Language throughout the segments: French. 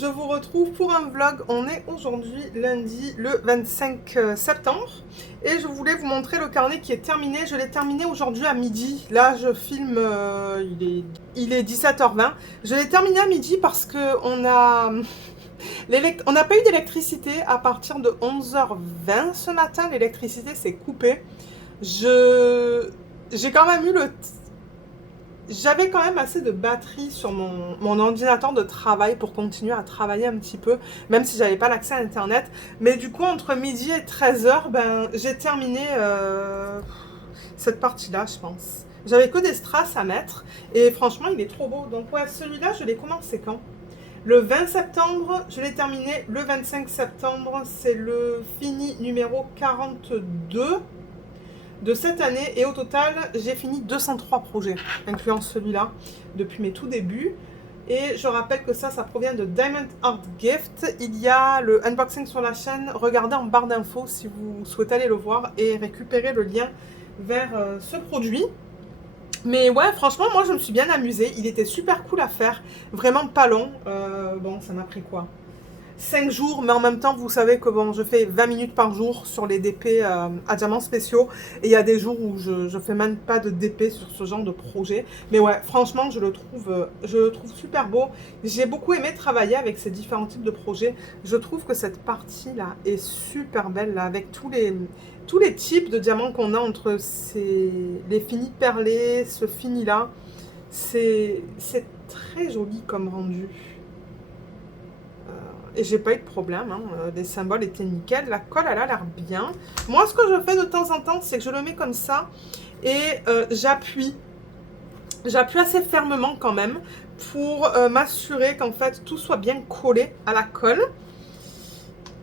je vous retrouve pour un vlog. On est aujourd'hui lundi le 25 septembre et je voulais vous montrer le carnet qui est terminé. Je l'ai terminé aujourd'hui à midi. Là je filme, il est 17h20. Je l'ai terminé à midi parce que on n'a pas eu d'électricité à partir de 11h20 ce matin. L'électricité s'est coupée. J'ai quand même eu J'avais quand même assez de batterie sur mon ordinateur de travail pour continuer à travailler un petit peu, même si j'avais pas l'accès à Internet. Mais du coup, entre midi et 13h, j'ai terminé cette partie-là, je pense. J'avais que des strass à mettre et franchement, il est trop beau. Donc ouais, celui-là, je l'ai commencé quand? Le 20 septembre, je l'ai terminé. Le 25 septembre, c'est le fini numéro 42 de cette année, et au total j'ai fini 203 projets incluant celui-là depuis mes tout débuts. Et je rappelle que ça provient de Diamond Art Gift. Il y a le unboxing sur la chaîne, regardez en barre d'infos si vous souhaitez aller le voir et récupérer le lien vers ce produit. Mais ouais, franchement, moi je me suis bien amusée, il était super cool à faire, vraiment pas long. Bon, ça m'a pris quoi, 5 jours, mais en même temps, vous savez que bon, je fais 20 minutes par jour sur les DP à diamants spéciaux. Et il y a des jours où je fais même pas de DP sur ce genre de projet. Mais ouais, franchement, je le trouve super beau. J'ai beaucoup aimé travailler avec ces différents types de projets. Je trouve que cette partie-là est super belle, là, avec tous les types de diamants qu'on a entre les finis perlés, ce fini-là. C'est très joli comme rendu. Et j'ai pas eu de problème, hein. Les symboles étaient nickel, la colle elle a l'air bien. Moi ce que je fais de temps en temps, c'est que je le mets comme ça et j'appuie assez fermement quand même pour m'assurer qu'en fait tout soit bien collé à la colle.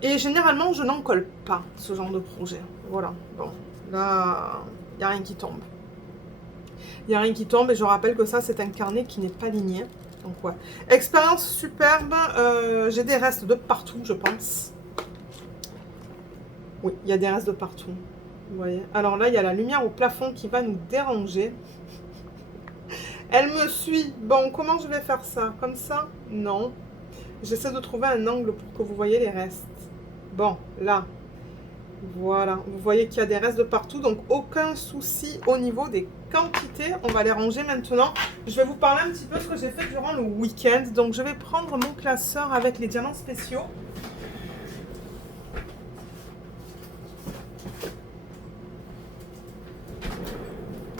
Et généralement je n'en colle pas ce genre de projet. Voilà, bon, là il n'y a rien qui tombe. Il n'y a rien qui tombe, et je rappelle que ça c'est un carnet qui n'est pas ligné. Donc ouais, expérience superbe. J'ai des restes de partout, je pense. Oui, il y a des restes de partout. Vous voyez. Alors là, il y a la lumière au plafond qui va nous déranger. Elle me suit. Bon, comment je vais faire ça? Comme ça? Non. J'essaie de trouver un angle pour que vous voyez les restes. Bon, là. Voilà, vous voyez qu'il y a des restes de partout, donc aucun souci au niveau des quantités. On va les ranger maintenant. Je vais vous parler un petit peu de ce que j'ai fait durant le week-end. Donc je vais prendre mon classeur avec les diamants spéciaux.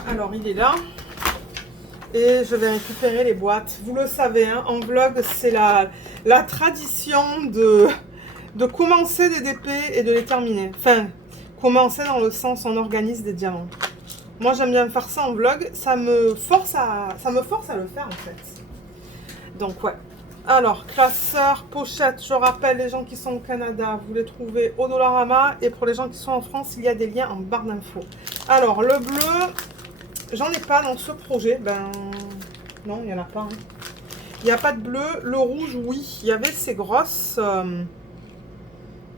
Alors il est là. Et je vais récupérer les boîtes. Vous le savez, hein, en vlog, c'est la tradition de commencer des DP et de les terminer. Enfin, commencer dans le sens on organise des diamants. Moi j'aime bien faire ça en vlog, ça me force à le faire en fait. Donc ouais. Alors, classeur, pochette, je rappelle, les gens qui sont au Canada, vous les trouvez au Dollarama, et pour les gens qui sont en France, il y a des liens en barre d'infos. Alors, le bleu, j'en ai pas dans ce projet, non, il n'y en a pas. Hein. Il n'y a pas de bleu. Le rouge, oui, il y avait ces grosses...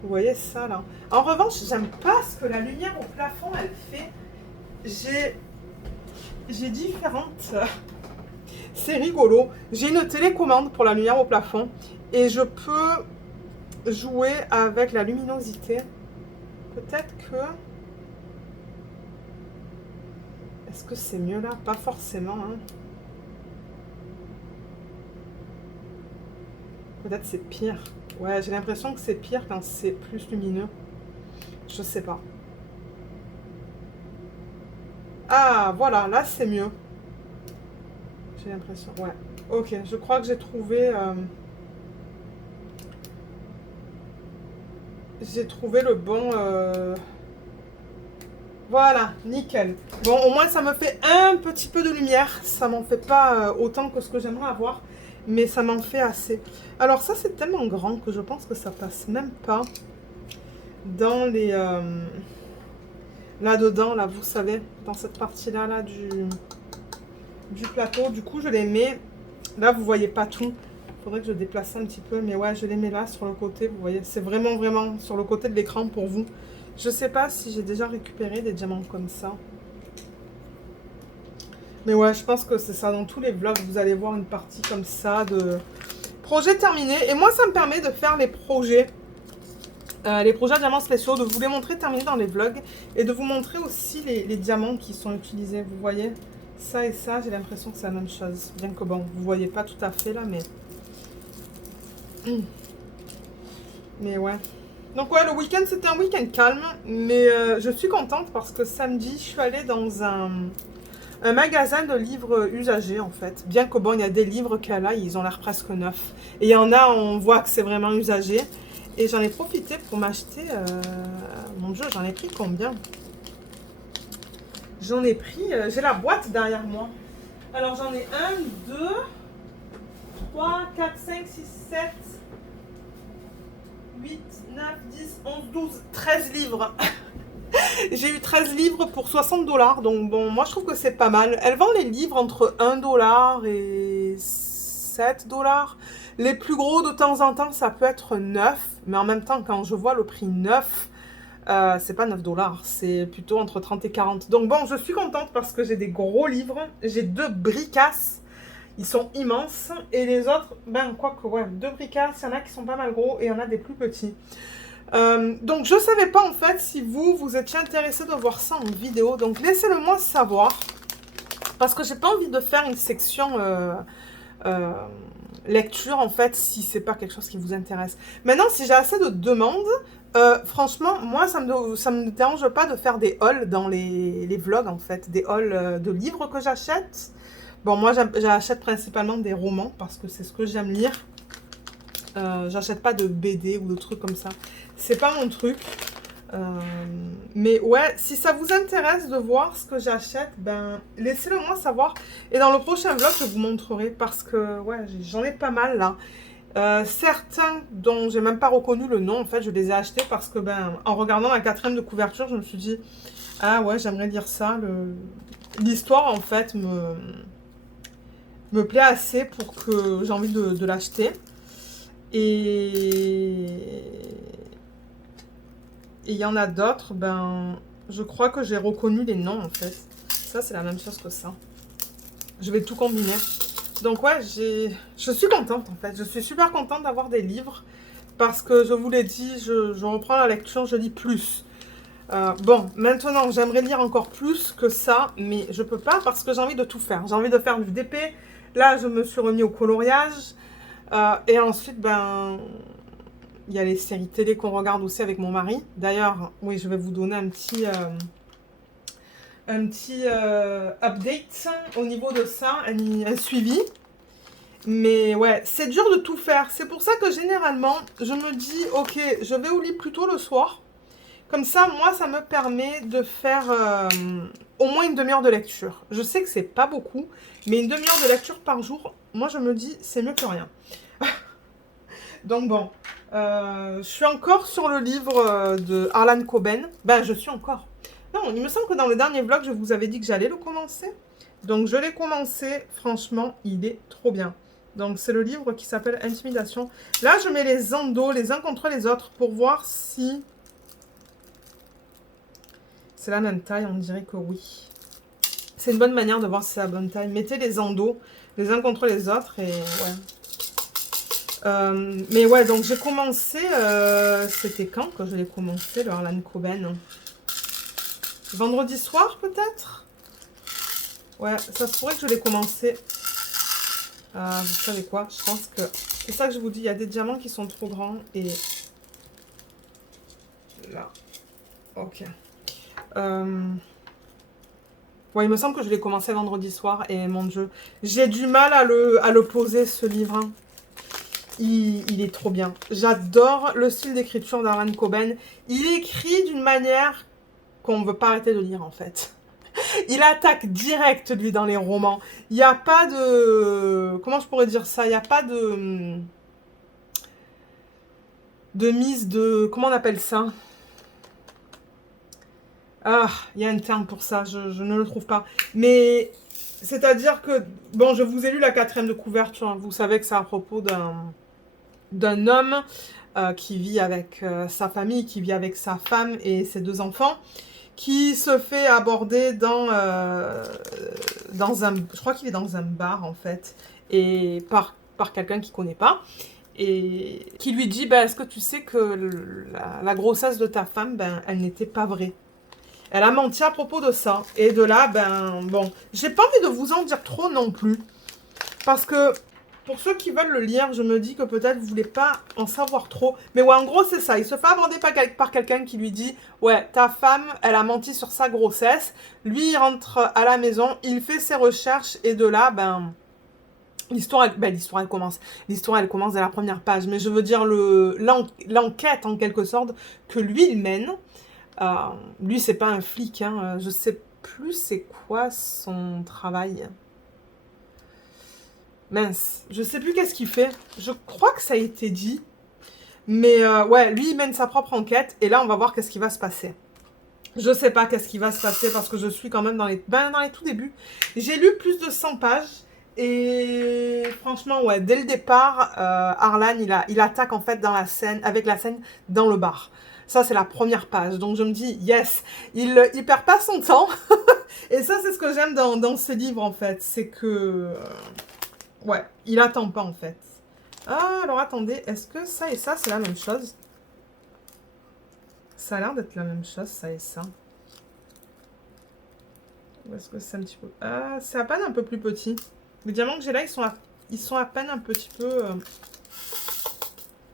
Vous voyez ça là. En revanche, j'aime pas ce que la lumière au plafond elle fait. J'ai différentes. C'est rigolo. J'ai une télécommande pour la lumière au plafond et je peux jouer avec la luminosité. Peut-être que... Est-ce que c'est mieux là? Pas forcément. Hein. Peut-être c'est pire. Ouais, j'ai l'impression que c'est pire quand c'est plus lumineux. Je sais pas. Ah, voilà, là c'est mieux. J'ai l'impression, ouais. Ok, je crois que j'ai trouvé... J'ai trouvé le bon... Voilà, nickel. Bon, au moins ça me fait un petit peu de lumière. Ça m'en fait pas autant que ce que j'aimerais avoir, mais ça m'en fait assez. Alors ça, c'est tellement grand que je pense que ça passe même pas dans les... là-dedans, là, vous savez, dans cette partie-là là, du plateau. Du coup, je les mets... Là, vous voyez pas tout. Il faudrait que je déplace un petit peu, mais ouais, je les mets là, sur le côté. Vous voyez, c'est vraiment, vraiment sur le côté de l'écran pour vous. Je sais pas si j'ai déjà récupéré des diamants comme ça. Mais ouais, je pense que c'est ça. Dans tous les vlogs, vous allez voir une partie comme ça de projet terminé. Et moi, ça me permet de faire les projets diamants spéciaux, de vous les montrer terminés dans les vlogs. Et de vous montrer aussi les diamants qui sont utilisés. Vous voyez, ça et ça, j'ai l'impression que c'est la même chose. Bien que bon, vous voyez pas tout à fait là, mais... Mais ouais. Donc ouais, le week-end, c'était un week-end calme. Mais je suis contente parce que samedi, je suis allée dans un magasin de livres usagés, en fait. Bien que bon, il y a des livres qu'il y a là, ils ont l'air presque neufs. Et il y en a, on voit que c'est vraiment usagé. Et j'en ai profité pour m'acheter... Mon Dieu, j'en ai pris combien? J'en ai pris... J'ai la boîte derrière moi. Alors j'en ai 1, 2, 3, 4, 5, 6, 7, 8, 9, 10, 11, 12, 13 livres. J'ai eu 13 livres pour 60 $. Donc bon, moi je trouve que c'est pas mal. Elle vend les livres entre 1 $ et 7 $. Les plus gros, de temps en temps, ça peut être 9. Mais en même temps, quand je vois le prix 9, c'est pas 9 $. C'est plutôt entre 30 et 40. Donc bon, je suis contente parce que j'ai des gros livres. J'ai 2 bricasses. Ils sont immenses. Et les autres, ben quoi que ouais, 2 bricasses. Il y en a qui sont pas mal gros et il y en a des plus petits. Donc je savais pas en fait si vous étiez intéressé de voir ça en vidéo. Donc laissez-le moi savoir. Parce que j'ai pas envie de faire une section lecture en fait si c'est pas quelque chose qui vous intéresse. Maintenant si j'ai assez de demandes, franchement moi ça me dérange pas de faire des hauls dans les vlogs en fait. Des hauls de livres que j'achète. Bon moi j'achète principalement des romans parce que c'est ce que j'aime lire. J'achète pas de BD ou de trucs comme ça. C'est pas mon truc. Mais ouais, si ça vous intéresse de voir ce que j'achète, ben laissez-le moi savoir. Et dans le prochain vlog, je vous montrerai parce que ouais, j'en ai pas mal là. Certains dont j'ai même pas reconnu le nom, en fait, je les ai achetés parce que ben en regardant la 4e de couverture, je me suis dit ah ouais, j'aimerais lire ça. L'histoire en fait me plaît assez pour que j'ai envie de l'acheter. Et il y en a d'autres, ben, je crois que j'ai reconnu les noms, en fait. Ça, c'est la même chose que ça. Je vais tout combiner. Donc, ouais, je suis contente, en fait. Je suis super contente d'avoir des livres. Parce que, je vous l'ai dit, je reprends la lecture, je lis plus. Bon, maintenant, j'aimerais lire encore plus que ça. Mais je peux pas parce que j'ai envie de tout faire. J'ai envie de faire du DP. Là, je me suis remis au coloriage. Et ensuite, ben... il y a les séries télé qu'on regarde aussi avec mon mari. D'ailleurs, oui, je vais vous donner un petit update au niveau de ça, un suivi. Mais ouais, c'est dur de tout faire. C'est pour ça que généralement, je me dis, ok, je vais au lit plus tôt le soir. Comme ça, moi, ça me permet de faire au moins une demi-heure de lecture. Je sais que c'est pas beaucoup, mais une demi-heure de lecture par jour, moi, je me dis, c'est mieux que rien. Donc bon, je suis encore sur le livre de Harlan Coben. Ben, je suis encore. Non, il me semble que dans le dernier vlog, je vous avais dit que j'allais le commencer. Donc, je l'ai commencé. Franchement, il est trop bien. Donc, c'est le livre qui s'appelle Intimidation. Là, je mets les endos les uns contre les autres pour voir si c'est la même taille. On dirait que oui. C'est une bonne manière de voir si c'est la bonne taille. Mettez les endos les uns contre les autres et ouais. Mais ouais, donc j'ai commencé, c'était quand que je l'ai commencé, le Harlan Coben? Vendredi soir, peut-être? Ouais, ça se pourrait que je l'ai commencé. Vous savez quoi? Je pense que c'est ça que je vous dis, il y a des diamants qui sont trop grands et... Là. Ok. Ouais, il me semble que je l'ai commencé vendredi soir et mon Dieu, j'ai du mal à le poser, ce livre, hein. Il est trop bien. J'adore le style d'écriture d'Harlan Coben. Il écrit d'une manière qu'on ne veut pas arrêter de lire, en fait. Il attaque direct, lui, dans les romans. Il n'y a pas de... Comment je pourrais dire ça? Il n'y a pas de mise de... Comment on appelle ça? Ah, il y a un terme pour ça. Je ne le trouve pas. Mais... C'est-à-dire que... Bon, je vous ai lu la 4e de couverture. Hein. Vous savez que c'est à propos d'un homme qui vit avec sa famille, qui vit avec sa femme et ses 2 enfants, qui se fait aborder dans un... Je crois qu'il est dans un bar, en fait. Et par quelqu'un qu'il connaît pas. Et qui lui dit, ben, est-ce que tu sais que la grossesse de ta femme, ben, elle n'était pas vraie. Elle a menti à propos de ça. Et de là, ben, bon, j'ai pas envie de vous en dire trop non plus. Parce que, pour ceux qui veulent le lire, je me dis que peut-être vous voulez pas en savoir trop. Mais ouais, en gros, c'est ça. Il se fait aborder par quelqu'un qui lui dit, ouais, ta femme, elle a menti sur sa grossesse. Lui, il rentre à la maison, il fait ses recherches. Et de là, ben... L'histoire, elle commence. L'histoire, elle commence dès la première page. Mais je veux dire, l'enquête, en quelque sorte, que lui, il mène. Lui, c'est pas un flic, hein. Je sais plus c'est quoi son travail. Mince, je sais plus qu'est-ce qu'il fait. Je crois que ça a été dit. Mais ouais, lui, il mène sa propre enquête. Et là, on va voir qu'est-ce qui va se passer. Je sais pas qu'est-ce qui va se passer parce que je suis quand même dans les tout débuts. J'ai lu plus de 100 pages. Et franchement, ouais, dès le départ, Harlan, il attaque en fait dans la scène, avec la scène dans le bar. Ça, c'est la première page. Donc, je me dis, yes, il perd pas son temps. Et ça, c'est ce que j'aime dans ce livre, en fait. C'est que, ouais, il attend pas, en fait. Ah, alors attendez, est-ce que ça et ça, c'est la même chose? Ça a l'air d'être la même chose, ça et ça. Ou est-ce que c'est un petit peu... Ah, c'est à peine un peu plus petit. Les diamants que j'ai là, ils sont à peine un petit peu...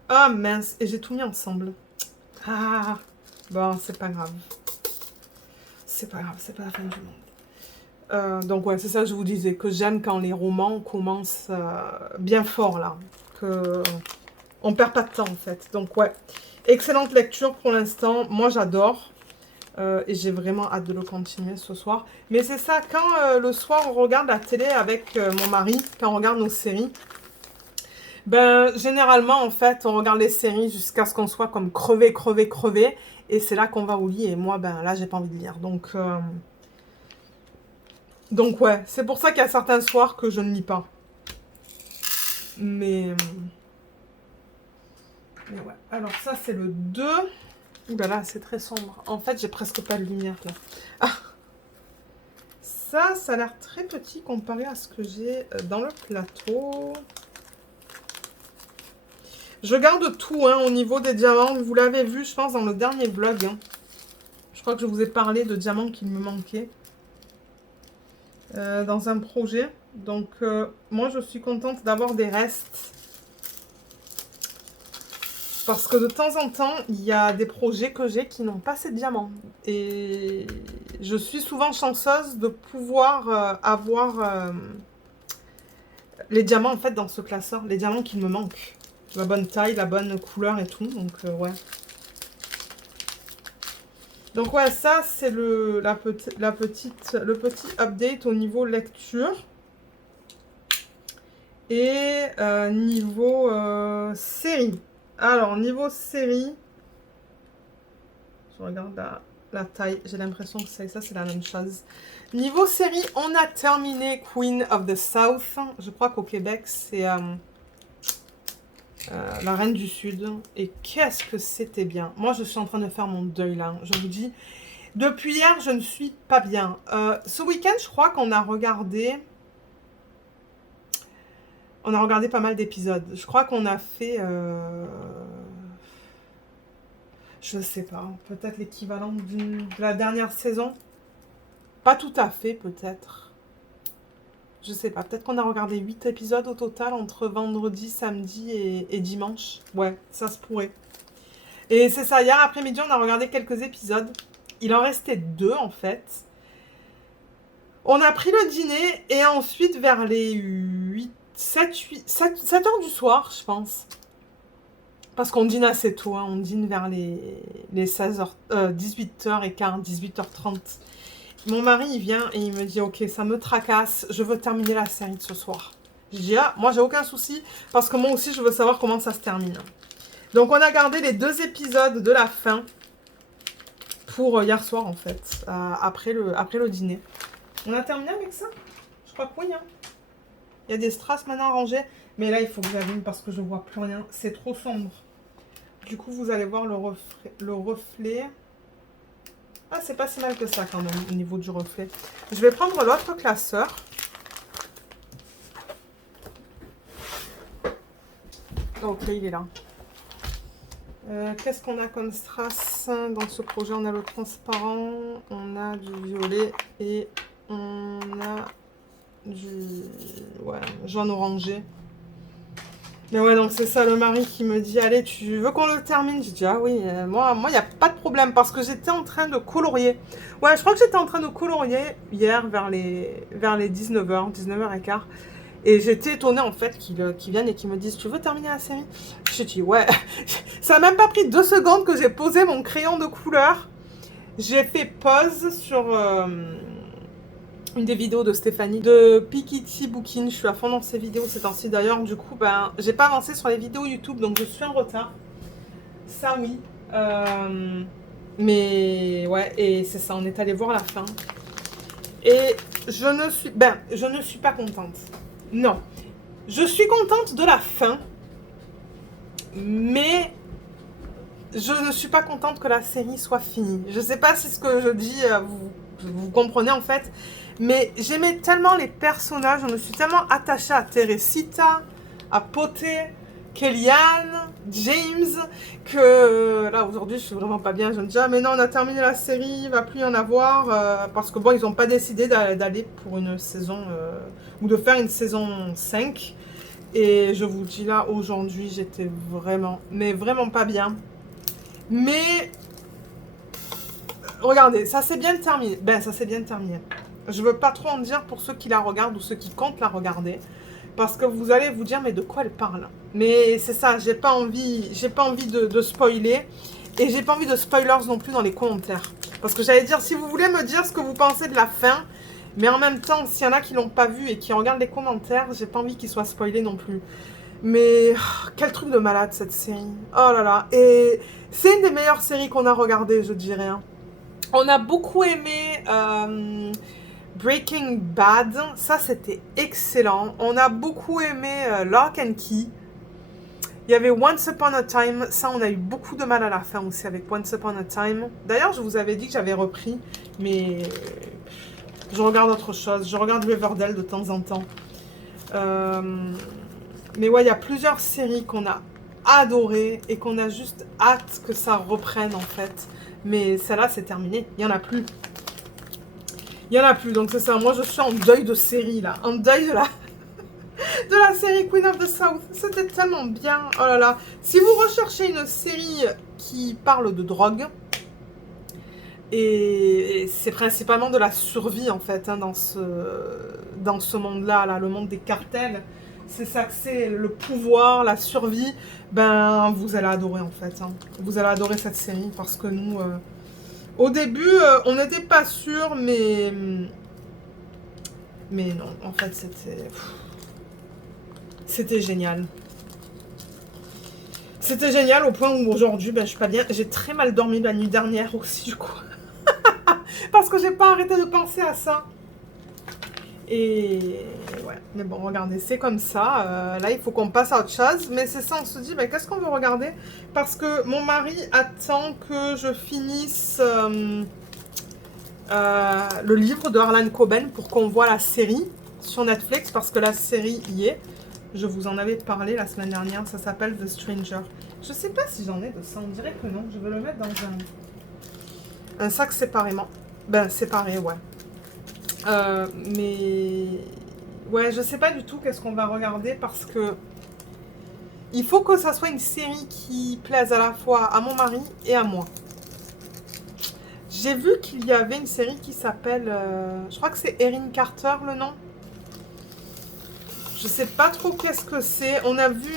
Ah mince, et j'ai tout mis ensemble. Ah, bon, c'est pas grave. C'est pas grave, c'est pas la fin du monde. Donc ouais, c'est ça que je vous disais, que j'aime quand les romans commencent bien fort là. Que on perd pas de temps en fait. Donc ouais, excellente lecture pour l'instant. Moi j'adore. Et j'ai vraiment hâte de le continuer ce soir. Mais c'est ça, quand le soir on regarde la télé avec mon mari, quand on regarde nos séries, ben généralement en fait on regarde les séries jusqu'à ce qu'on soit comme crevé, crevé, crevé. Et c'est là qu'on va au lit et moi ben là j'ai pas envie de lire. Donc ouais, c'est pour ça qu'il y a certains soirs que je ne lis pas. Mais ouais, alors ça c'est le 2. Ouh là là, c'est très sombre. En fait, j'ai presque pas de lumière là. Ah, ça a l'air très petit comparé à ce que j'ai dans le plateau. Je garde tout hein, au niveau des diamants. Vous l'avez vu, je pense, dans le dernier vlog. Hein. Je crois que je vous ai parlé de diamants qui me manquaient dans un projet. Donc, moi, je suis contente d'avoir des restes. Parce que de temps en temps, il y a des projets que j'ai qui n'ont pas assez de diamants. Et je suis souvent chanceuse de pouvoir avoir les diamants en fait dans ce classeur. Les diamants qui me manquent. La bonne taille, la bonne couleur et tout. Donc ouais. Donc ouais, ça c'est le petit update au niveau lecture. Et niveau série. Alors, niveau série, je regarde la taille, j'ai l'impression que ça c'est la même chose. Niveau série, on a terminé Queen of the South. Je crois qu'au Québec, c'est la Reine du Sud. Et qu'est-ce que c'était bien. Moi, je suis en train de faire mon deuil là. Je vous dis, depuis hier, je ne suis pas bien. Ce week-end, je crois qu'on a regardé... On a regardé pas mal d'épisodes. Je crois qu'on a fait... je sais pas. Peut-être l'équivalent de la dernière saison. Pas tout à fait, peut-être. Je sais pas. Peut-être qu'on a regardé 8 épisodes au total entre vendredi, samedi et dimanche. Ouais, ça se pourrait. Et c'est ça. Hier après-midi, on a regardé quelques épisodes. Il en restait 2, en fait. On a pris le dîner et ensuite, vers les 7 heures du soir, je pense. Parce qu'on dîne assez tôt, hein. On dîne vers les 16h, 18h15, 18h30. Mon mari, il vient et il me dit, ok, ça me tracasse, je veux terminer la série de ce soir. Je dis, ah, moi j'ai aucun souci, parce que moi aussi je veux savoir comment ça se termine. Donc on a gardé les 2 épisodes de la fin pour hier soir en fait, après le dîner. On a terminé avec ça? Je crois que oui, hein. Il y a des strass maintenant rangés. Mais là, il faut que j'allume parce que je vois plus rien. C'est trop sombre. Du coup, vous allez voir le reflet. Ah, c'est pas si mal que ça quand même au niveau du reflet. Je vais prendre l'autre classeur. ok, il est là. Qu'est-ce qu'on a comme strass dans ce projet? On a le transparent, on a du violet et on a du jaune orangé. Mais ouais, donc c'est ça le mari qui me dit, allez, tu veux qu'on le termine? Je dis, ah oui, moi, il n'y a pas de problème parce que j'étais en train de colorier. Ouais, je crois que j'étais en train de colorier hier vers les 19h, 19h15. Et j'étais étonnée en fait qu'ils viennent et qu'ils me disent, tu veux terminer la série? Je dis, ouais. Ça n'a même pas pris 2 secondes que j'ai posé mon crayon de couleur. J'ai fait pause sur une des vidéos de Stéphanie de Piketty Booking. Je suis à fond dans ces vidéos ces temps-ci. D'ailleurs, du coup, ben, j'ai pas avancé sur les vidéos YouTube, donc je suis en retard. Ça, oui. Mais ouais, et c'est ça, on est allé voir la fin. Et je ne suis pas contente. Non. Je suis contente de la fin, mais je ne suis pas contente que la série soit finie. Je sais pas si ce que je dis, vous comprenez en fait, mais j'aimais tellement les personnages, je me suis tellement attachée à Teresita, à Poté, Kellyanne, James, que là aujourd'hui je suis vraiment pas bien. Je me dis, ah mais non, on a terminé la série, il va plus y en avoir, parce que bon, ils n'ont pas décidé d'aller pour une saison, ou de faire une saison 5. Et je vous dis là, aujourd'hui, j'étais vraiment, mais vraiment pas bien. Mais, regardez, ça s'est bien terminé. Ben, ça s'est bien terminé. Je veux pas trop en dire pour ceux qui la regardent ou ceux qui comptent la regarder. Parce que vous allez vous dire, mais de quoi elle parle? Mais c'est ça, j'ai pas envie de spoiler. Et j'ai pas envie de spoilers non plus dans les commentaires. Parce que j'allais dire, si vous voulez me dire ce que vous pensez de la fin, mais en même temps, s'il y en a qui l'ont pas vu et qui regardent les commentaires, j'ai pas envie qu'ils soient spoilés non plus. Mais quel truc de malade cette série. Oh là là. Et c'est une des meilleures séries qu'on a regardées, je dirais. Hein. On a beaucoup aimé Breaking Bad. Ça, c'était excellent. On a beaucoup aimé Lock and Key. Il y avait Once Upon a Time. Ça, on a eu beaucoup de mal à la fin aussi avec Once Upon a Time. D'ailleurs, je vous avais dit que j'avais repris. Mais je regarde autre chose. Je regarde Riverdale de temps en temps. Mais ouais, il y a plusieurs séries qu'on a adorées et qu'on a juste hâte que ça reprenne en fait. Mais celle-là, c'est terminé. Il n'y en a plus. Il n'y en a plus. Donc c'est ça. Moi, je suis en deuil de série là. En deuil de la série Queen of the South. C'était tellement bien. Oh là là. Si vous recherchez une série qui parle de drogue, et c'est principalement de la survie en fait hein, dans ce monde-là, là, le monde des cartels. C'est ça que c'est, le pouvoir, la survie. Ben, vous allez adorer en fait. Hein. Vous allez adorer cette série parce que nous, au début, on n'était pas sûrs, mais non, en fait, c'était génial. C'était génial au point où aujourd'hui, ben, je suis pas bien. J'ai très mal dormi la nuit dernière aussi, du coup. Parce que j'ai pas arrêté de penser à ça. Et ouais, mais bon, regardez, c'est comme ça. Là, il faut qu'on passe à autre chose. Mais c'est ça, on se dit, ben, qu'est-ce qu'on veut regarder? Parce que mon mari attend que je finisse le livre de Harlan Coben pour qu'on voit la série sur Netflix. Parce que la série y est. Je vous en avais parlé la semaine dernière. Ça s'appelle The Stranger. Je sais pas si j'en ai de ça. On dirait que non. Je vais le mettre dans un sac séparément. Ben, séparé, ouais. Mais ouais, je sais pas du tout qu'est-ce qu'on va regarder parce que il faut que ça soit une série qui plaise à la fois à mon mari et à moi. J'ai vu qu'il y avait une série qui s'appelle, je crois que c'est Erin Carter le nom. Je sais pas trop qu'est-ce que c'est. On a vu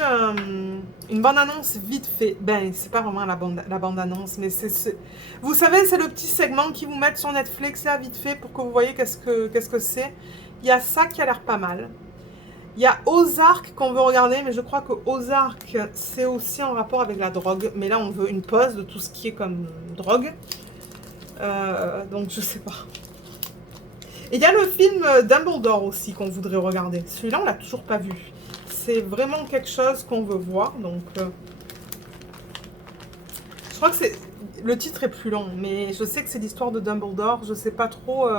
une bande-annonce vite fait. Ben, c'est pas vraiment la bande-annonce, mais c'est... Vous savez, c'est le petit segment qu'ils vous mettent sur Netflix, là, vite fait, pour que vous voyez qu'est-ce que c'est. Il y a ça qui a l'air pas mal. Il y a Ozark qu'on veut regarder, mais je crois que Ozark, c'est aussi en rapport avec la drogue. Mais là, on veut une pause de tout ce qui est comme drogue. Donc, je sais pas. Et il y a le film Dumbledore aussi qu'on voudrait regarder. Celui-là, on l'a toujours pas vu. C'est vraiment quelque chose qu'on veut voir. Donc, je crois que le titre est plus long, mais je sais que c'est l'histoire de Dumbledore. Je sais pas trop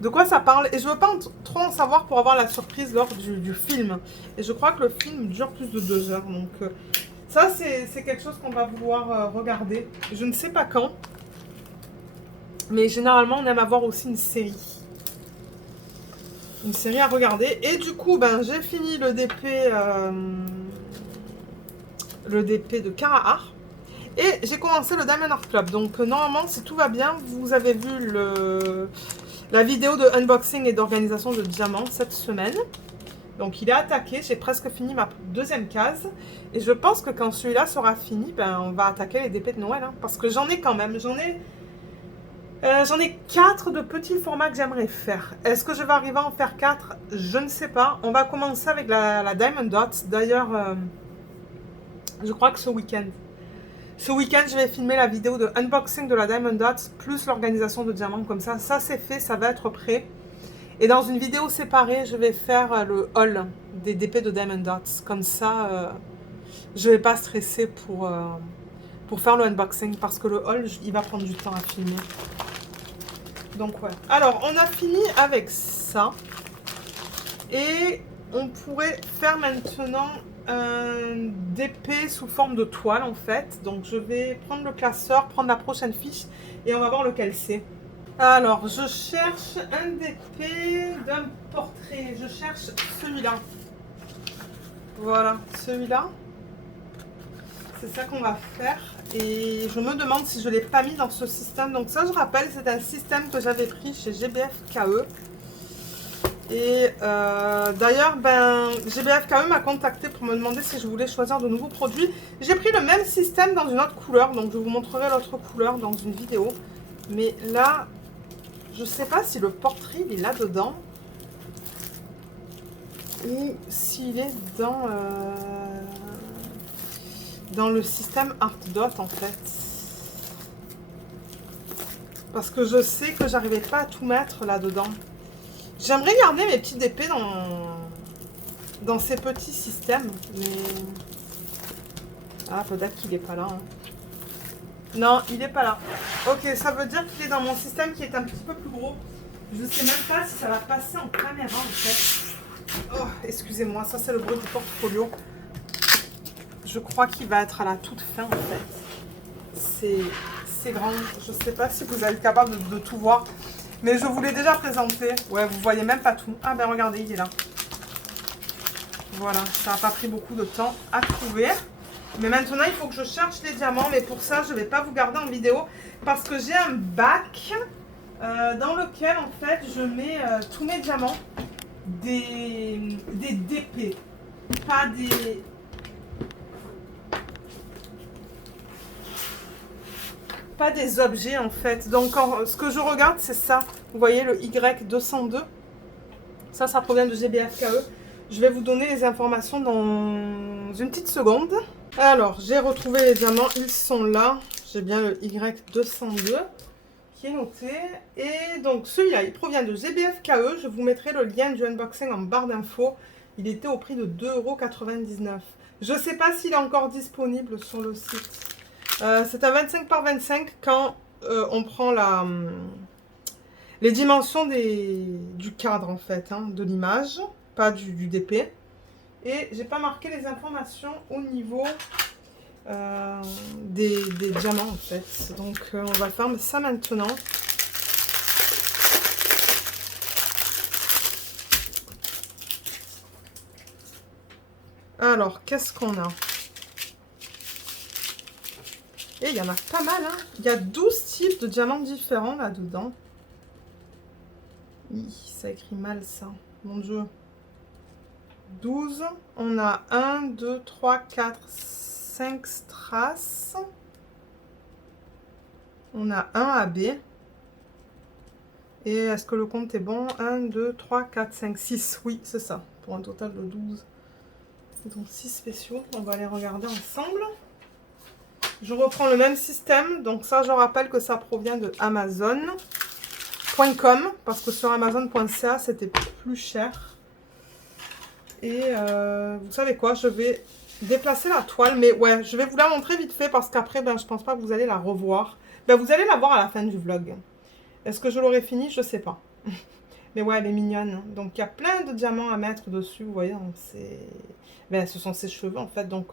de quoi ça parle. Et je veux pas trop en savoir pour avoir la surprise lors du film. Et je crois que le film dure plus de 2 heures. Donc ça, c'est quelque chose qu'on va vouloir regarder. Je ne sais pas quand. Mais généralement, on aime avoir aussi une série. Une série à regarder. Et du coup, ben, j'ai fini le DP de Karahar. Et j'ai commencé le Diamond Art Club. Donc normalement, si tout va bien, vous avez vu la vidéo de unboxing et d'organisation de diamants cette semaine. Donc il est attaqué, j'ai presque fini ma deuxième case. Et je pense que quand celui-là sera fini, ben, on va attaquer les DP de Noël. Hein, parce que j'en ai quand même, j'en ai 4 de petits formats que j'aimerais faire. Est-ce que je vais arriver à en faire 4? Je ne sais pas. On va commencer avec la Diamond Dot. D'ailleurs, je crois que ce week-end, je vais filmer la vidéo de unboxing de la Diamond Dot plus l'organisation de diamants. Comme ça, ça c'est fait, ça va être prêt. Et dans une vidéo séparée, je vais faire le haul des DP de Diamond Dots. Comme ça, je ne vais pas stresser pour faire le unboxing. Parce que le haul, il va prendre du temps à filmer. Donc ouais. Alors, on a fini avec ça. Et on pourrait faire maintenant un DP sous forme de toile en fait. Donc je vais prendre le classeur, prendre la prochaine fiche et on va voir lequel c'est. Alors, je cherche un DP d'un portrait. Je cherche celui-là. Voilà, celui-là. C'est ça qu'on va faire. Et je me demande si je ne l'ai pas mis dans ce système. Donc ça, je rappelle, c'est un système que j'avais pris chez GBF-KE. Et d'ailleurs, ben, GBF-KE m'a contacté pour me demander si je voulais choisir de nouveaux produits. J'ai pris le même système dans une autre couleur. Donc je vous montrerai l'autre couleur dans une vidéo. Mais là... je sais pas si le portrait il est là-dedans ou s'il est dans le système Art Dot en fait. Parce que je sais que j'arrivais pas à tout mettre là-dedans. J'aimerais garder mes petits DP dans ces petits systèmes. Mais... ah, peut-être qu'il est pas là. Hein. Non, il n'est pas là. Ok, ça veut dire qu'il est dans mon système qui est un petit peu plus gros. Je ne sais même pas si ça va passer en caméra en fait. Oh, excusez-moi, ça c'est le bruit du portfolio. Je crois qu'il va être à la toute fin en fait. C'est grand. Je ne sais pas si vous êtes capable de tout voir. Mais je vous l'ai déjà présenté. Ouais, vous voyez même pas tout. Ah ben regardez, il est là. Voilà, ça n'a pas pris beaucoup de temps à trouver. Mais maintenant, il faut que je cherche les diamants. Mais pour ça, je ne vais pas vous garder en vidéo. Parce que j'ai un bac dans lequel, en fait, je mets tous mes diamants. Des DP. Pas des... pas des objets, en fait. Donc, ce que je regarde, c'est ça. Vous voyez, le Y202. Ça provient de GBF-KE. Je vais vous donner les informations dans une petite seconde. Alors, j'ai retrouvé les diamants, ils sont là. J'ai bien le Y202 qui est noté. Et donc, celui-là, il provient de GBF-KE. Je vous mettrai le lien du unboxing en barre d'infos. Il était au prix de 2,99 €. Je ne sais pas s'il est encore disponible sur le site. C'est un 25 par 25 quand on prend les dimensions du cadre, en fait, hein, de l'image, pas du DP. Et j'ai pas marqué les informations au niveau des diamants en fait. Donc on va faire ça maintenant. Alors, qu'est-ce qu'on a? Et il y en a pas mal, hein. Il y a 12 types de diamants différents là-dedans. Ça écrit mal ça, mon Dieu. 12, on a 1, 2, 3, 4, 5 strass. On a un AB. Et est-ce que le compte est bon? 1, 2, 3, 4, 5, 6. Oui, c'est ça. Pour un total de 12. Donc 6 spéciaux. On va les regarder ensemble. Je reprends le même système. Donc ça, je rappelle que ça provient de Amazon.com. Parce que sur Amazon.ca, c'était plus cher. Et vous savez quoi, je vais déplacer la toile. Mais ouais, je vais vous la montrer vite fait parce qu'après, ben, je pense pas que vous allez la revoir. Ben, vous allez la voir à la fin du vlog. Est-ce que je l'aurai fini? Je sais pas. Mais ouais, elle est mignonne. Donc, il y a plein de diamants à mettre dessus, vous voyez. Donc ben, ce sont ses cheveux, en fait. Donc,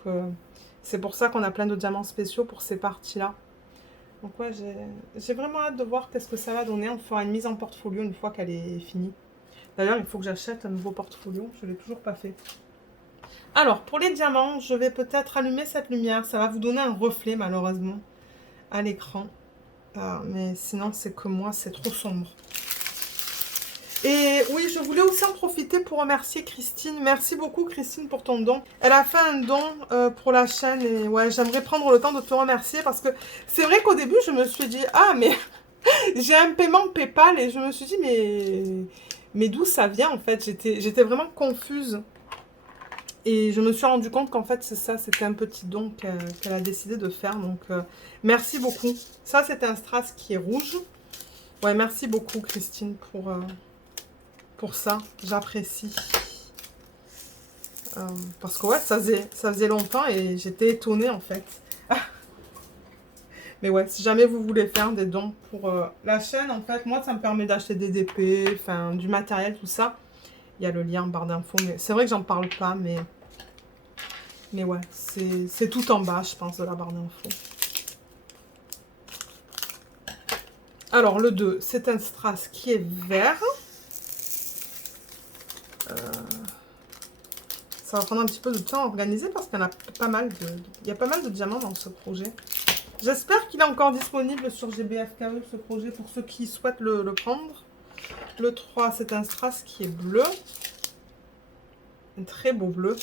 c'est pour ça qu'on a plein de diamants spéciaux pour ces parties-là. Donc, ouais, j'ai vraiment hâte de voir qu'est-ce que ça va donner. On fera une mise en portfolio une fois qu'elle est finie. D'ailleurs, il faut que j'achète un nouveau portfolio. Je ne l'ai toujours pas fait. Alors, pour les diamants, je vais peut-être allumer cette lumière. Ça va vous donner un reflet, malheureusement, à l'écran. Mais sinon, c'est que moi, c'est trop sombre. Et oui, je voulais aussi en profiter pour remercier Christine. Merci beaucoup, Christine, pour ton don. Elle a fait un don pour la chaîne. Et ouais, j'aimerais prendre le temps de te remercier parce que c'est vrai qu'au début, je me suis dit, ah, mais j'ai un paiement PayPal. Et je me suis dit, mais d'où ça vient, en fait? J'étais vraiment confuse. Et je me suis rendu compte qu'en fait, c'est ça, c'était un petit don qu'elle a décidé de faire. Donc, merci beaucoup. Ça, c'est un strass qui est rouge. Ouais, merci beaucoup, Christine, pour ça. J'apprécie. Parce que, ouais, ça faisait longtemps et j'étais étonnée, en fait. Mais ouais, si jamais vous voulez faire des dons pour la chaîne, en fait, moi, ça me permet d'acheter des DP, enfin, du matériel, tout ça. Il y a le lien en barre d'infos. Mais c'est vrai que j'en parle pas, mais ouais, c'est tout en bas, je pense, de la barre d'infos. Alors, le 2, c'est un strass qui est vert. Ça va prendre un petit peu de temps à organiser parce qu'il y en a pas mal il y a pas mal de diamants dans ce projet. J'espère qu'il est encore disponible sur GBFKE, ce projet, pour ceux qui souhaitent le prendre. Le 3, c'est un strass qui est bleu. Un très beau bleu.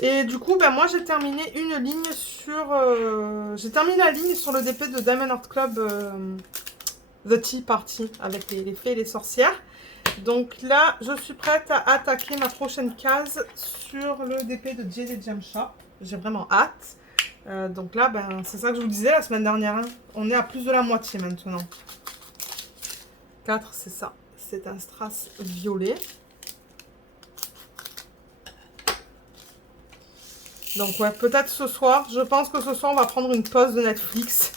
Et du coup, ben moi, j'ai terminé une ligne sur... j'ai terminé la ligne sur le DP de Diamond Art Club The Tea Party, avec les fées et les sorcières. Donc là, je suis prête à attaquer ma prochaine case sur le DP de JD Gem Shop. J'ai vraiment hâte. Donc là, ben, c'est ça que je vous disais la semaine dernière. Hein. On est à plus de la moitié maintenant. 4, c'est ça. C'est un strass violet. Donc ouais, peut-être ce soir. Je pense que ce soir, on va prendre une pause de Netflix.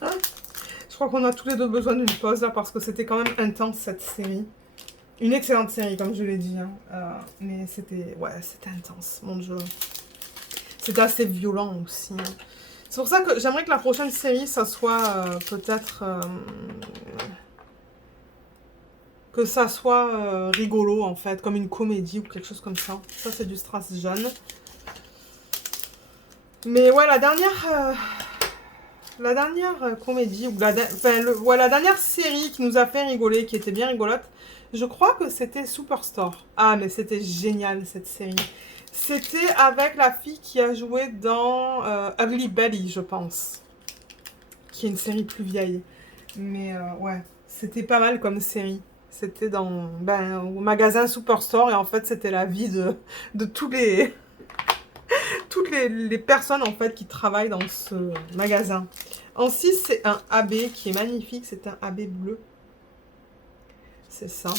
Je crois qu'on a tous les deux besoin d'une pause là parce que c'était quand même intense cette série. Une excellente série, comme je l'ai dit. Hein. Mais c'était... Ouais, c'était intense, mon Dieu. C'était assez violent aussi. Hein. C'est pour ça que j'aimerais que la prochaine série, ça soit peut-être... que ça soit rigolo, en fait. Comme une comédie ou quelque chose comme ça. Ça, c'est du strass jaune. Mais ouais, la dernière comédie, ou la dernière série qui nous a fait rigoler, qui était bien rigolote, je crois que c'était Superstore. Ah, mais c'était génial cette série. C'était avec la fille qui a joué dans Ugly Betty, je pense. Qui est une série plus vieille. Mais ouais, c'était pas mal comme série. C'était au magasin Superstore et en fait c'était la vie de toutes les personnes en fait qui travaillent dans ce magasin. En 6, c'est un AB qui est magnifique, c'est un AB bleu. C'est ça.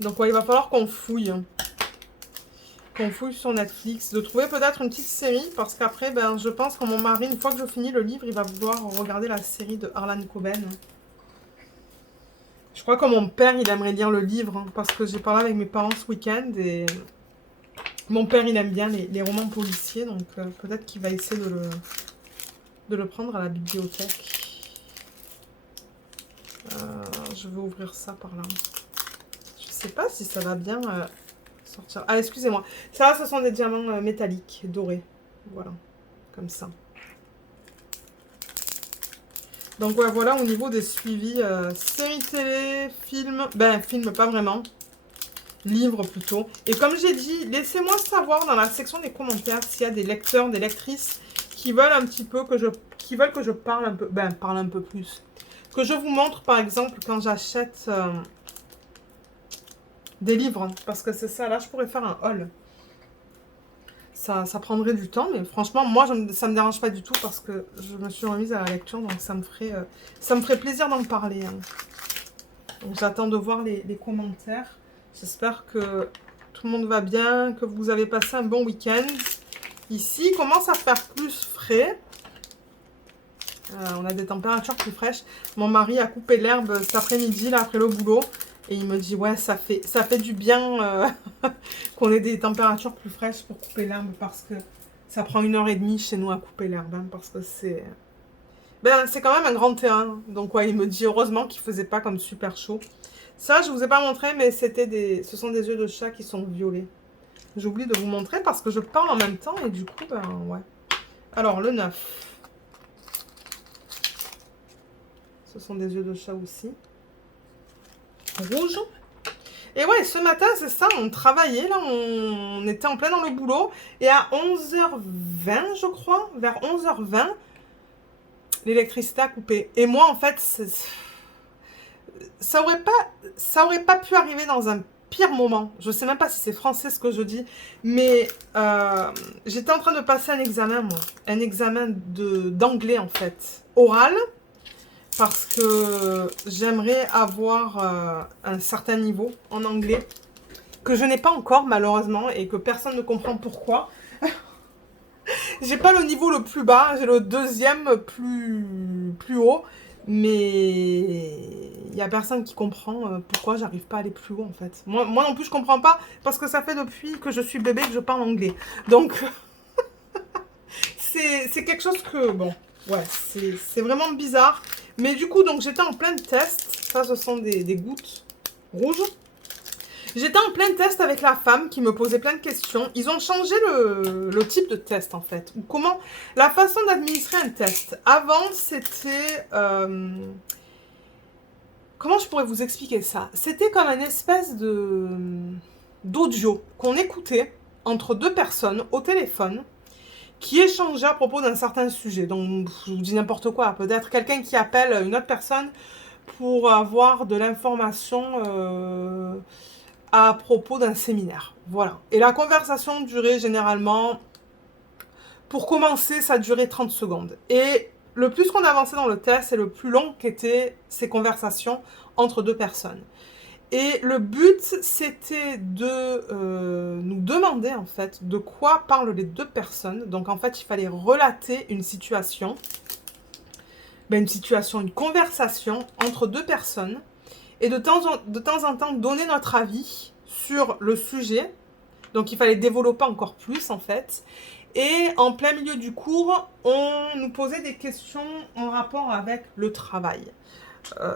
Donc ouais, il va falloir qu'on fouille. Qu'on fouille sur Netflix. De trouver peut-être une petite série parce qu'après, ben, je pense que mon mari, une fois que je finis le livre, il va vouloir regarder la série de Harlan Coben. Je crois que mon père, il aimerait lire le livre hein, parce que j'ai parlé avec mes parents ce week-end et mon père, il aime bien les romans policiers, donc peut-être qu'il va essayer de le prendre à la bibliothèque. Je vais ouvrir ça par là. Je sais pas si ça va bien sortir. Ah, excusez-moi. Ça, ce sont des diamants métalliques, dorés. Voilà, comme ça. Donc ouais, voilà au niveau des suivis séries télé, films. Ben, film, pas vraiment. Livre plutôt. Et comme j'ai dit, laissez-moi savoir dans la section des commentaires s'il y a des lecteurs, des lectrices qui veulent un petit peu que je parle un peu, parle un peu plus. Que je vous montre par exemple quand j'achète des livres, parce que c'est ça, là je pourrais faire un haul. Ça prendrait du temps, mais franchement, moi ça me dérange pas du tout parce que je me suis remise à la lecture, donc ça me ferait plaisir d'en parler. Hein. Donc j'attends de voir les commentaires. J'espère que tout le monde va bien, que vous avez passé un bon week-end. Ici, il commence à faire plus frais. On a des températures plus fraîches. Mon mari a coupé l'herbe cet après-midi, là, après le boulot. Et il me dit, ouais, ça fait du bien qu'on ait des températures plus fraîches pour couper l'herbe. Parce que ça prend 1h30 chez nous à couper l'herbe. Hein, parce que c'est... Ben, c'est quand même un grand terrain. Donc, ouais, il me dit, heureusement qu'il faisait pas comme super chaud. Ça, je vous ai pas montré, mais ce sont des œufs de chat qui sont violets. J'oublie de vous montrer parce que je parle en même temps. Et du coup, ben, ouais. Alors, le 9. Ce sont des œufs de chat aussi. Rouge. Et ouais, ce matin, c'est ça, on travaillait, là, on était en plein dans le boulot. Et à 11h20, je crois, vers 11h20, l'électricité a coupé. Et moi, en fait, ça aurait pas pu arriver dans un pire moment. Je sais même pas si c'est français ce que je dis. Mais j'étais en train de passer un examen, moi. Un examen d'anglais, en fait. Oral. Parce que j'aimerais avoir un certain niveau en anglais que je n'ai pas encore malheureusement et que personne ne comprend pourquoi. J'ai pas le niveau le plus bas, j'ai le deuxième plus haut, mais il y a personne qui comprend pourquoi j'arrive pas à aller plus haut en fait. Moi non plus je comprends pas parce que ça fait depuis que je suis bébé que je parle anglais. Donc c'est quelque chose que bon, ouais, c'est vraiment bizarre. Mais du coup, donc j'étais en plein test. Ça, ce sont des gouttes rouges. J'étais en plein test avec la femme qui me posait plein de questions. Ils ont changé le type de test, en fait. Ou comment... La façon d'administrer un test. Avant, c'était... Comment je pourrais vous expliquer ça? C'était comme une espèce d'audio qu'on écoutait entre deux personnes au téléphone, qui échangeait à propos d'un certain sujet. Donc, je vous dis n'importe quoi. Peut-être quelqu'un qui appelle une autre personne pour avoir de l'information à propos d'un séminaire. Voilà. Et la conversation durait généralement... Pour commencer, ça durait 30 secondes. Et le plus qu'on avançait dans le test, et le plus long qu'étaient ces conversations entre deux personnes. Et le but, c'était de nous demander, en fait, de quoi parlent les deux personnes. Donc, en fait, il fallait relater une situation, une conversation entre deux personnes. Et de temps en temps, donner notre avis sur le sujet. Donc, il fallait développer encore plus, en fait. Et en plein milieu du cours, on nous posait des questions en rapport avec le travail.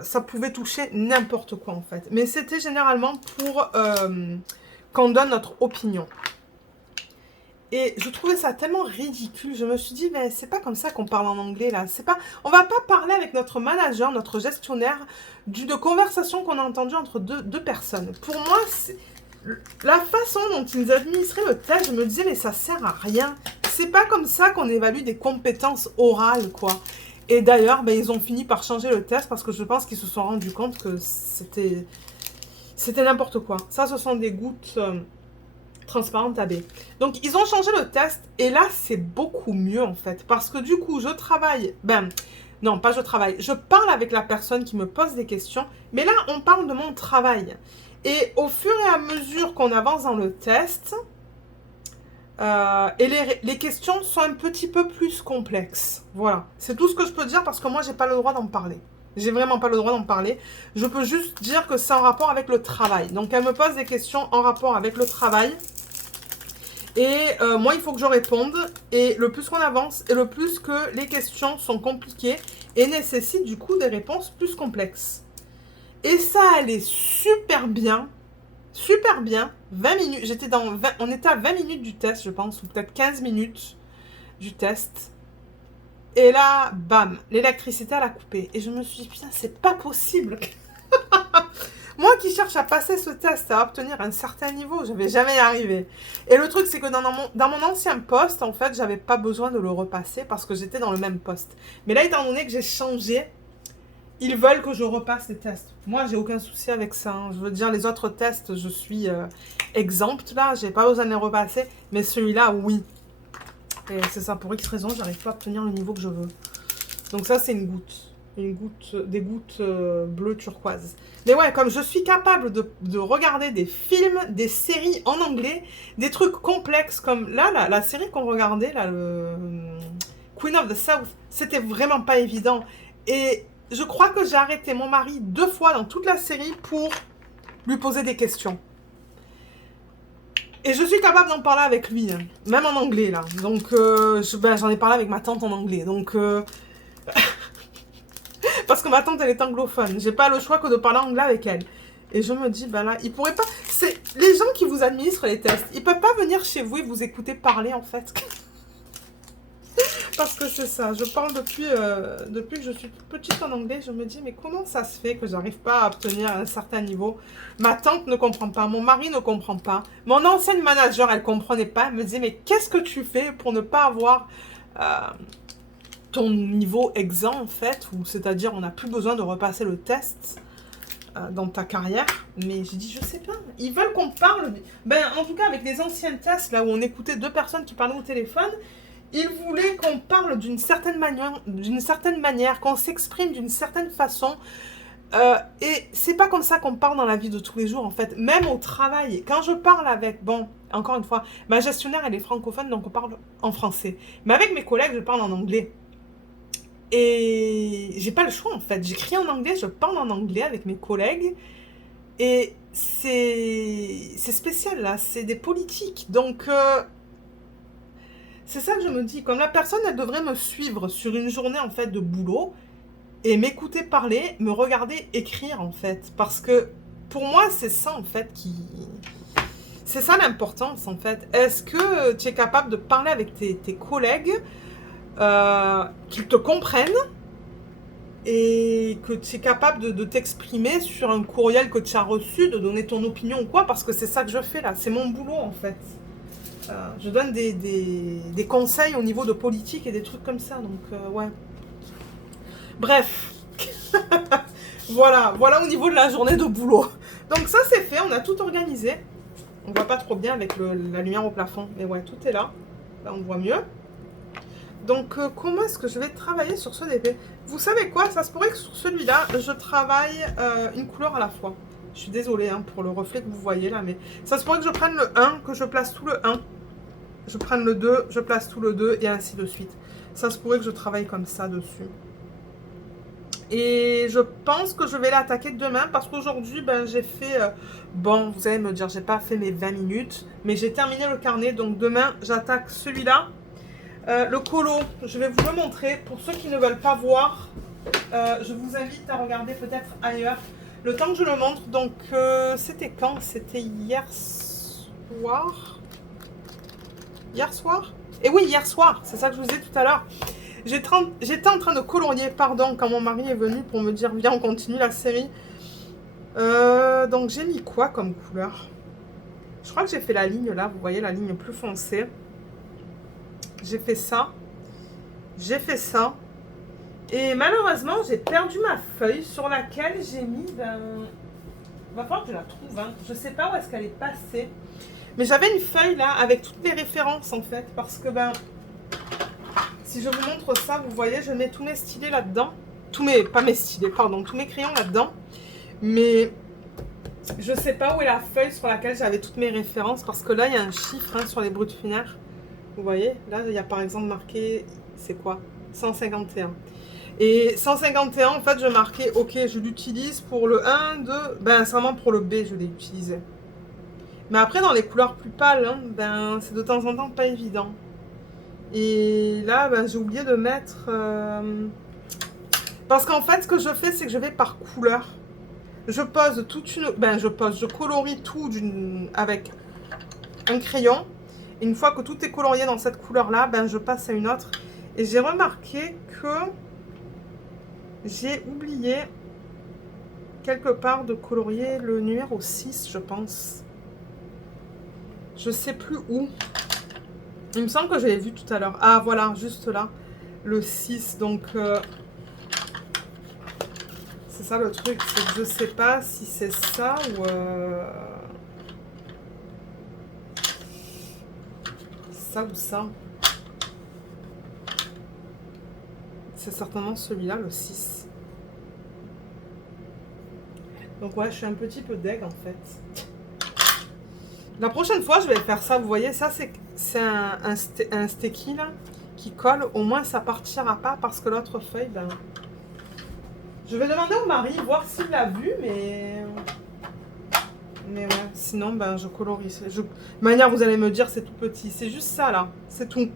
Ça pouvait toucher n'importe quoi en fait. Mais c'était généralement pour qu'on donne notre opinion. Et je trouvais ça tellement ridicule. Je me suis dit, mais c'est pas comme ça qu'on parle en anglais là. On va pas parler avec notre manager, notre gestionnaire, de conversation qu'on a entendue entre deux personnes. Pour moi, la façon dont ils administraient le test, je me disais, mais ça sert à rien. C'est pas comme ça qu'on évalue des compétences orales, quoi. Et d'ailleurs, ben, ils ont fini par changer le test parce que je pense qu'ils se sont rendus compte que c'était n'importe quoi. Ça, ce sont des gouttes transparentes AB. Donc, ils ont changé le test et là, c'est beaucoup mieux en fait. Parce que du coup, je travaille... non, pas je travaille. Je parle avec la personne qui me pose des questions. Mais là, on parle de mon travail. Et au fur et à mesure qu'on avance dans le test... et les questions sont un petit peu plus complexes. Voilà. C'est tout ce que je peux dire parce que moi, j'ai pas le droit d'en parler. J'ai vraiment pas le droit d'en parler. Je peux juste dire que c'est en rapport avec le travail. Donc, elle me pose des questions en rapport avec le travail. Et moi, il faut que je réponde. Et le plus qu'on avance, et le plus que les questions sont compliquées et nécessitent du coup des réponses plus complexes. Et ça allait super bien. Super bien, 20 minutes, on était à 20 minutes du test, je pense, ou peut-être 15 minutes du test. Et là, bam, l'électricité, elle a coupé. Et je me suis dit, putain, c'est pas possible. Moi qui cherche à passer ce test, à obtenir un certain niveau, je vais jamais y arriver. Et le truc, c'est que dans mon ancien poste, en fait, j'avais pas besoin de le repasser parce que j'étais dans le même poste. Mais là, étant donné que j'ai changé, ils veulent que je repasse les tests. Moi, j'ai aucun souci avec ça. Hein. Je veux dire, les autres tests, je suis exempte là. J'ai pas besoin de les repasser. Mais celui-là, oui. Et c'est ça, pour X raison, j'arrive pas à obtenir le niveau que je veux. Donc ça, c'est une goutte. Des gouttes bleues turquoise. Mais ouais, comme je suis capable de regarder des films, des séries en anglais, des trucs complexes comme là, la série qu'on regardait, là, Queen of the South, c'était vraiment pas évident. Et je crois que j'ai arrêté mon mari 2 fois dans toute la série pour lui poser des questions. Et je suis capable d'en parler avec lui, hein, même en anglais, là. Donc, j'en ai parlé avec ma tante en anglais. Donc, parce que ma tante, elle est anglophone. J'ai pas le choix que de parler anglais avec elle. Et je me dis, ben là, ils pourraient pas... C'est les gens qui vous administrent les tests. Ils peuvent pas venir chez vous et vous écouter parler, en fait. Parce que c'est ça. Je parle depuis que je suis toute petite en anglais. Je me dis, mais comment ça se fait que j'arrive pas à obtenir un certain niveau? Ma tante ne comprend pas. Mon mari ne comprend pas. Mon ancienne manager, elle comprenait pas. Elle me disait, mais qu'est-ce que tu fais pour ne pas avoir... ton niveau exempt en fait, ou c'est-à-dire on n'a plus besoin de repasser le test dans ta carrière. Mais j'ai dit je sais pas, ils veulent qu'on parle, ben en tout cas avec les anciens tests là où on écoutait 2 personnes qui parlaient au téléphone, ils voulaient qu'on parle d'une certaine manière, qu'on s'exprime d'une certaine façon. Et c'est pas comme ça qu'on parle dans la vie de tous les jours en fait, même au travail. Quand je parle avec, bon, encore une fois, ma gestionnaire elle est francophone donc on parle en français, mais avec mes collègues je parle en anglais. Et j'ai pas le choix en fait. J'écris en anglais, je parle en anglais avec mes collègues. Et c'est spécial là, c'est des politiques. Donc c'est ça que je me dis. Comme la personne, elle devrait me suivre sur une journée en fait de boulot et m'écouter parler, me regarder écrire en fait. Parce que pour moi, c'est ça en fait qui... C'est ça l'importance en fait. Est-ce que tu es capable de parler avec tes collègues qu'ils te comprennent et que tu es capable de t'exprimer sur un courriel que tu as reçu, de donner ton opinion ou quoi, parce que c'est ça que je fais là, c'est mon boulot en fait. Je donne des conseils au niveau de politique et des trucs comme ça, donc ouais. Bref, voilà au niveau de la journée de boulot. Donc ça c'est fait, on a tout organisé. On voit pas trop bien avec la lumière au plafond, mais ouais, tout est là. Là on voit mieux. Donc, comment est-ce que je vais travailler sur ce DP? Vous savez quoi? Ça se pourrait que sur celui-là, je travaille une couleur à la fois. Je suis désolée hein, pour le reflet que vous voyez là, mais ça se pourrait que je prenne le 1, que je place tout le 1. Je prenne le 2, je place tout le 2 et ainsi de suite. Ça se pourrait que je travaille comme ça dessus. Et je pense que je vais l'attaquer demain parce qu'aujourd'hui, ben, j'ai fait... bon, vous allez me dire, j'ai pas fait mes 20 minutes, mais j'ai terminé le carnet. Donc demain, j'attaque celui-là. Le colo, je vais vous le montrer. Pour ceux qui ne veulent pas voir, je vous invite à regarder peut-être ailleurs. Le temps que je le montre, donc c'était quand? C'était hier soir. Hier soir? Et oui, hier soir, c'est ça que je vous ai dit tout à l'heure. J'étais en train de colorier, pardon, quand mon mari est venu pour me dire, viens, on continue la série. Donc j'ai mis quoi comme couleur? Je crois que j'ai fait la ligne là, vous voyez la ligne plus foncée. J'ai fait ça. J'ai fait ça. Et malheureusement, j'ai perdu ma feuille sur laquelle j'ai mis... Ben, il va falloir que je la trouve. Hein. Je ne sais pas où est-ce qu'elle est passée. Mais j'avais une feuille là avec toutes les références en fait. Parce que ben... Si je vous montre ça, vous voyez, je mets tous mes stylés là-dedans. Pas mes stylés, pardon. Tous mes crayons là-dedans. Mais... Je ne sais pas où est la feuille sur laquelle j'avais toutes mes références. Parce que là, il y a un chiffre hein, sur les bruts de funaire. Vous voyez, là, il y a par exemple marqué, c'est quoi? 151. Et 151, en fait, je marquais, ok, je l'utilise pour le 1, 2, ben, seulement pour le B, je l'ai utilisé. Mais après, dans les couleurs plus pâles, hein, ben, c'est de temps en temps pas évident. Et là, ben, j'ai oublié de mettre... Parce qu'en fait, ce que je fais, c'est que je vais par couleur. Je pose toute une... Ben, je colorie tout avec un crayon. Et une fois que tout est colorié dans cette couleur-là, ben, je passe à une autre. Et j'ai remarqué que j'ai oublié quelque part de colorier le numéro 6, je pense. Je sais plus où. Il me semble que je l'ai vu tout à l'heure. Ah, voilà, juste là. Le 6. Donc, c'est ça le truc. C'est que je sais pas si c'est ça ou... ça ou ça. C'est certainement celui-là, le 6. Donc ouais, je suis un petit peu deg en fait. La prochaine fois, je vais faire ça. Vous voyez, ça c'est un sticky là, qui colle, au moins ça partira pas parce que l'autre feuille, ben... Je vais demander au mari, voir s'il l'a vu, mais ouais, sinon, ben, je colorie. De manière, vous allez me dire, c'est tout petit. C'est juste ça, là. C'est tout.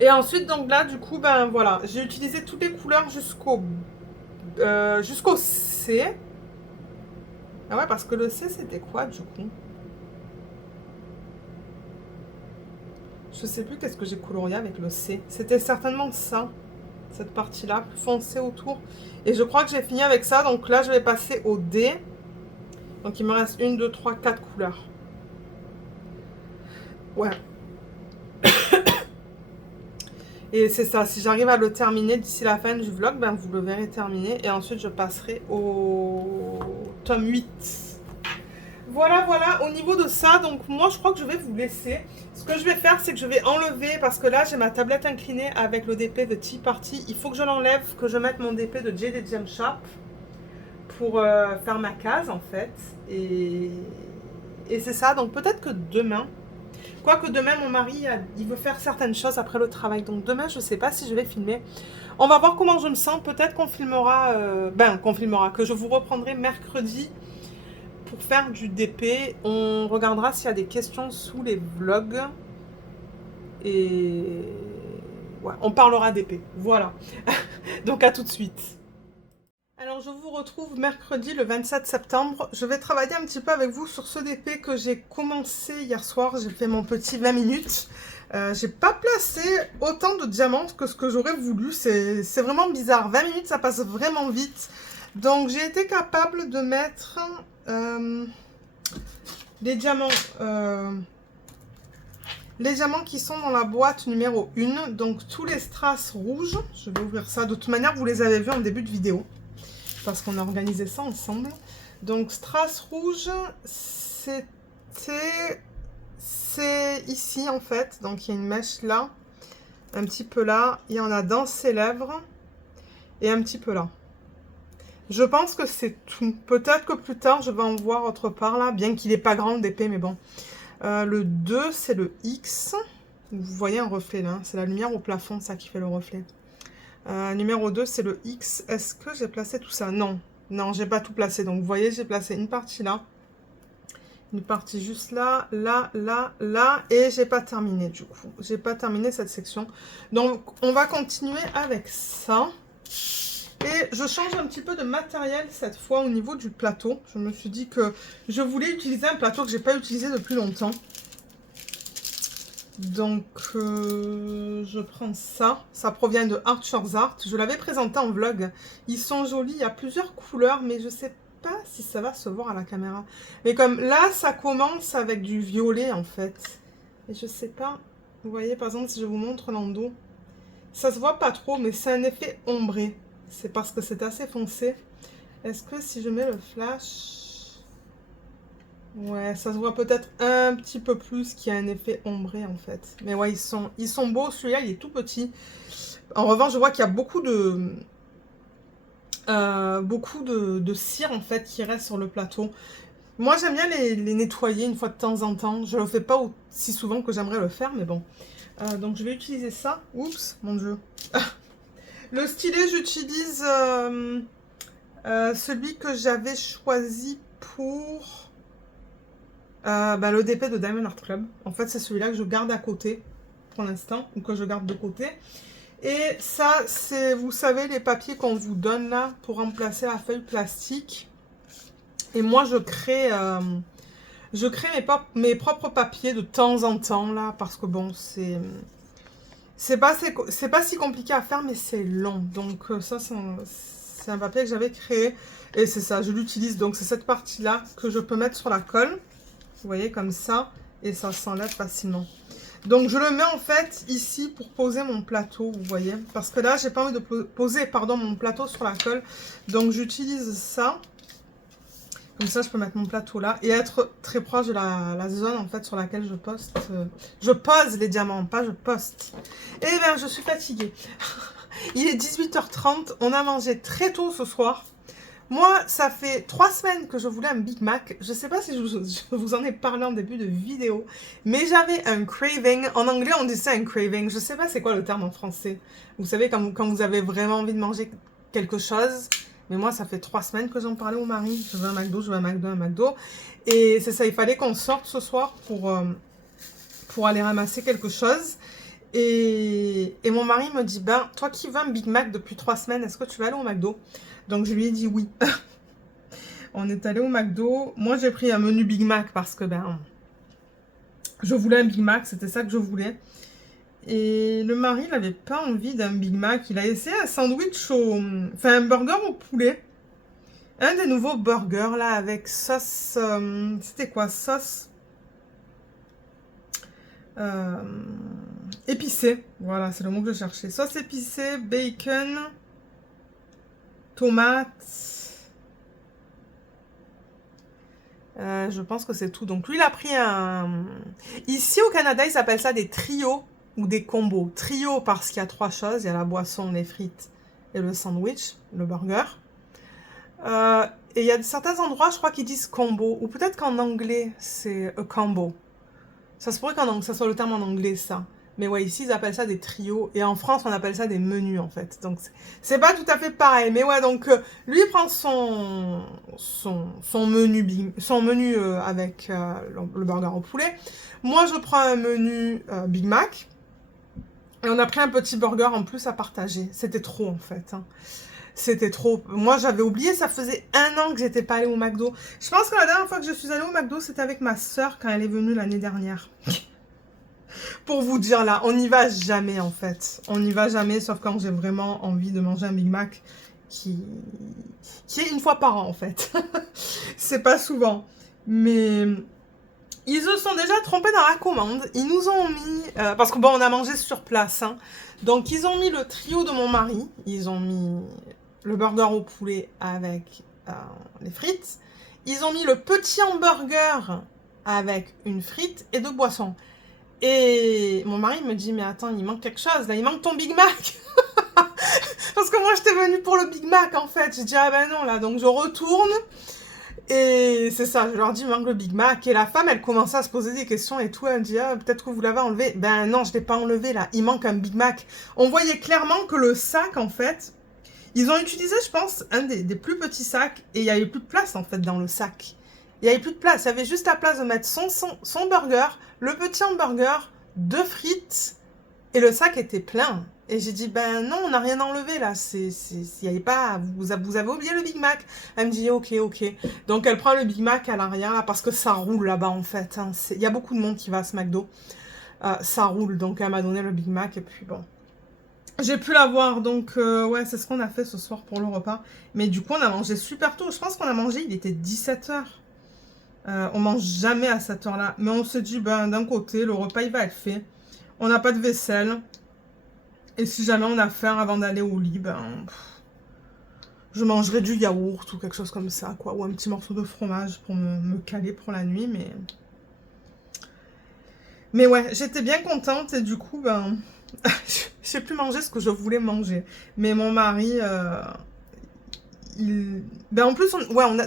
Et ensuite, donc là, du coup, ben voilà. J'ai utilisé toutes les couleurs jusqu'au C. Ah ouais, parce que le C, c'était quoi, du coup? Je sais plus qu'est-ce que j'ai colorié avec le C. C'était certainement ça. Cette partie-là, plus foncée autour. Et je crois que j'ai fini avec ça. Donc là, je vais passer au D. Donc, il me reste 1, 2, 3, 4 couleurs. Ouais. Et c'est ça. Si j'arrive à le terminer d'ici la fin du vlog, ben, vous le verrez terminé. Et ensuite, je passerai au tome 8. Voilà, voilà. Au niveau de ça, donc moi, je crois que je vais vous laisser. Ce que je vais faire, c'est que je vais enlever, parce que là, j'ai ma tablette inclinée avec le DP de Tea Party. Il faut que je l'enlève, que je mette mon DP de Jade Gem Shop pour faire ma case, en fait. Et c'est ça. Donc, peut-être que demain, quoique demain, mon mari, il veut faire certaines choses après le travail. Donc, demain, je ne sais pas si je vais filmer. On va voir comment je me sens. Peut-être qu'on filmera, que je vous reprendrai mercredi pour faire du DP. On regardera s'il y a des questions sous les vlogs. Et ouais, on parlera d'épée. Voilà. Donc à tout de suite. Alors je vous retrouve mercredi le 27 septembre. Je vais travailler un petit peu avec vous sur ce DP que j'ai commencé hier soir. J'ai fait mon petit 20 minutes. J'ai pas placé autant de diamants que ce que j'aurais voulu. C'est vraiment bizarre. 20 minutes, ça passe vraiment vite. Donc j'ai été capable de mettre les diamants qui sont dans la boîte numéro 1, donc tous les strass rouges. Je vais ouvrir ça. De toute manière, vous les avez vus en début de vidéo, parce qu'on a organisé ça ensemble. Donc, strass rouge, c'est ici, en fait. Donc, il y a une mèche là, un petit peu là. Il y en a dans ses lèvres, et un petit peu là. Je pense que c'est tout. Peut-être que plus tard, je vais en voir autre part, là, bien qu'il n'est pas grand d'épée, mais bon. Le 2, c'est le X. Vous voyez un reflet là. C'est la lumière au plafond, ça qui fait le reflet. Numéro 2, c'est le X. Est-ce que j'ai placé tout ça? Non. Non, j'ai pas tout placé. Donc, vous voyez, j'ai placé une partie là. Une partie juste là, là, là, là. Et j'ai pas terminé du coup. J'ai pas terminé cette section. Donc, on va continuer avec ça. Et je change un petit peu de matériel cette fois au niveau du plateau. Je me suis dit que je voulais utiliser un plateau que j'ai pas utilisé depuis longtemps. Donc, je prends ça. Ça provient de Archer's Art. Je l'avais présenté en vlog. Ils sont jolis. Il y a plusieurs couleurs, mais je sais pas si ça va se voir à la caméra. Mais comme là, ça commence avec du violet en fait. Et je sais pas. Vous voyez, par exemple, si je vous montre l'endos, ça se voit pas trop, mais c'est un effet ombré. C'est parce que c'est assez foncé. Est-ce que si je mets le flash... Ouais, ça se voit peut-être un petit peu plus qu'il y a un effet ombré en fait. Mais ouais, ils sont beaux. Celui-là, il est tout petit. En revanche, je vois qu'il y a beaucoup de cire en fait qui reste sur le plateau. Moi, j'aime bien les nettoyer une fois de temps en temps. Je le fais pas aussi souvent que j'aimerais le faire, mais bon. Donc, je vais utiliser ça. Oups, mon Dieu. Le stylet, j'utilise celui que j'avais choisi pour le DP de Diamond Art Club. En fait, c'est celui-là que je garde à côté pour l'instant, ou que je garde de côté. Et ça, c'est, vous savez, les papiers qu'on vous donne là pour remplacer la feuille plastique. Et moi, je crée mes propres papiers de temps en temps là, parce que bon, c'est pas si compliqué à faire, mais c'est long. Donc ça, c'est un papier que j'avais créé. Et c'est ça, je l'utilise. Donc c'est cette partie-là que je peux mettre sur la colle. Vous voyez, comme ça. Et ça s'enlève facilement. Donc je le mets en fait ici pour poser mon plateau, vous voyez. Parce que là, j'ai pas envie de poser, pardon, mon plateau sur la colle. Donc j'utilise ça. Comme ça, je peux mettre mon plateau là et être très proche de la zone en fait sur laquelle je poste. Je pose les diamants, pas je poste. Et bien, je suis fatiguée. Il est 18h30. On a mangé très tôt ce soir. Moi, ça fait 3 semaines que je voulais un Big Mac. Je sais pas si je vous en ai parlé en début de vidéo, mais j'avais un craving. En anglais, on dit ça un craving. Je sais pas c'est quoi le terme en français. Vous savez, quand vous avez vraiment envie de manger quelque chose. Mais moi, ça fait 3 semaines que j'en parlais au mari. Je veux un McDo, je veux un McDo, un McDo. Et c'est ça, il fallait qu'on sorte ce soir pour aller ramasser quelque chose. Et mon mari me dit, ben, toi qui veux un Big Mac depuis 3 semaines, est-ce que tu vas aller au McDo? Donc je lui ai dit oui. On est allé au McDo. Moi, j'ai pris un menu Big Mac parce que ben, je voulais un Big Mac, c'était ça que je voulais. Et le mari, il n'avait pas envie d'un Big Mac. Il a essayé un sandwich enfin, un burger au poulet. Un des nouveaux burgers, là, avec sauce... c'était quoi? Sauce... épicée. Voilà, c'est le mot que je cherchais. Sauce épicée, bacon, tomate... je pense que c'est tout. Donc lui, il a pris un... Ici au Canada, ils appellent ça des trios ou des combos. Trio parce qu'il y a 3 choses. Il y a la boisson, les frites et le sandwich, le burger. Et il y a certains endroits, je crois, qui disent combo. Ou peut-être qu'en anglais, c'est a combo. Ça se pourrait que ça soit le terme en anglais, ça. Mais ouais, ici, ils appellent ça des trios. Et en France, on appelle ça des menus, en fait. Donc, c'est pas tout à fait pareil. Mais ouais, donc, lui, il prend son menu avec le burger au poulet. Moi, je prends un menu Big Mac. Et on a pris un petit burger en plus à partager. C'était trop, en fait. Hein. C'était trop. Moi, j'avais oublié, ça faisait 1 an que j'étais pas allée au McDo. Je pense que la dernière fois que je suis allée au McDo, c'était avec ma soeur quand elle est venue l'année dernière. Pour vous dire là, on n'y va jamais en fait. On n'y va jamais, sauf quand j'ai vraiment envie de manger un Big Mac qui est une fois par an en fait. C'est pas souvent. Mais ils se sont déjà trompés dans la commande. Ils nous ont mis... parce que bon, on a mangé sur place. Hein. Donc ils ont mis le trio de mon mari. Ils ont mis le burger au poulet avec les frites. Ils ont mis le petit hamburger avec une frite et 2 boissons. Et mon mari me dit, mais attends, il manque quelque chose, là, il manque ton Big Mac. Parce que moi, j'étais venue pour le Big Mac, en fait. J'ai dit, ah ben non, là, donc je retourne. Et c'est ça, je leur dis, il manque le Big Mac. Et la femme, elle commençait à se poser des questions et tout. Elle me dit, ah, peut-être que vous l'avez enlevé. Ben non, je l'ai pas enlevé, là. Il manque un Big Mac. On voyait clairement que le sac, en fait, ils ont utilisé, je pense, un des plus petits sacs. Et il n'y avait plus de place, en fait, dans le sac. Il n'y avait plus de place. Il y avait juste la place de mettre son burger, le petit hamburger, 2 frites, et le sac était plein. Et j'ai dit, ben non, on n'a rien enlevé là. Il y avait pas, vous avez oublié le Big Mac. Elle me dit, ok, ok. Donc elle prend le Big Mac, elle n'a rien là, parce que ça roule là-bas en fait. Hein. Il y a beaucoup de monde qui va à ce McDo. Ça roule, donc elle m'a donné le Big Mac, et puis bon. J'ai pu l'avoir, donc ouais, c'est ce qu'on a fait ce soir pour le repas. Mais du coup, on a mangé super tôt. Je pense qu'on a mangé, il était 17h. On mange jamais à cette heure-là. Mais on se dit, ben, d'un côté, le repas, il va être fait. On n'a pas de vaisselle. Et si jamais on a faim avant d'aller au lit, ben... je mangerai du yaourt ou quelque chose comme ça, quoi. Ou un petit morceau de fromage pour me caler pour la nuit, mais... Mais ouais, j'étais bien contente et du coup, ben... j'ai pu manger ce que je voulais manger. Mais mon mari... Ben en plus,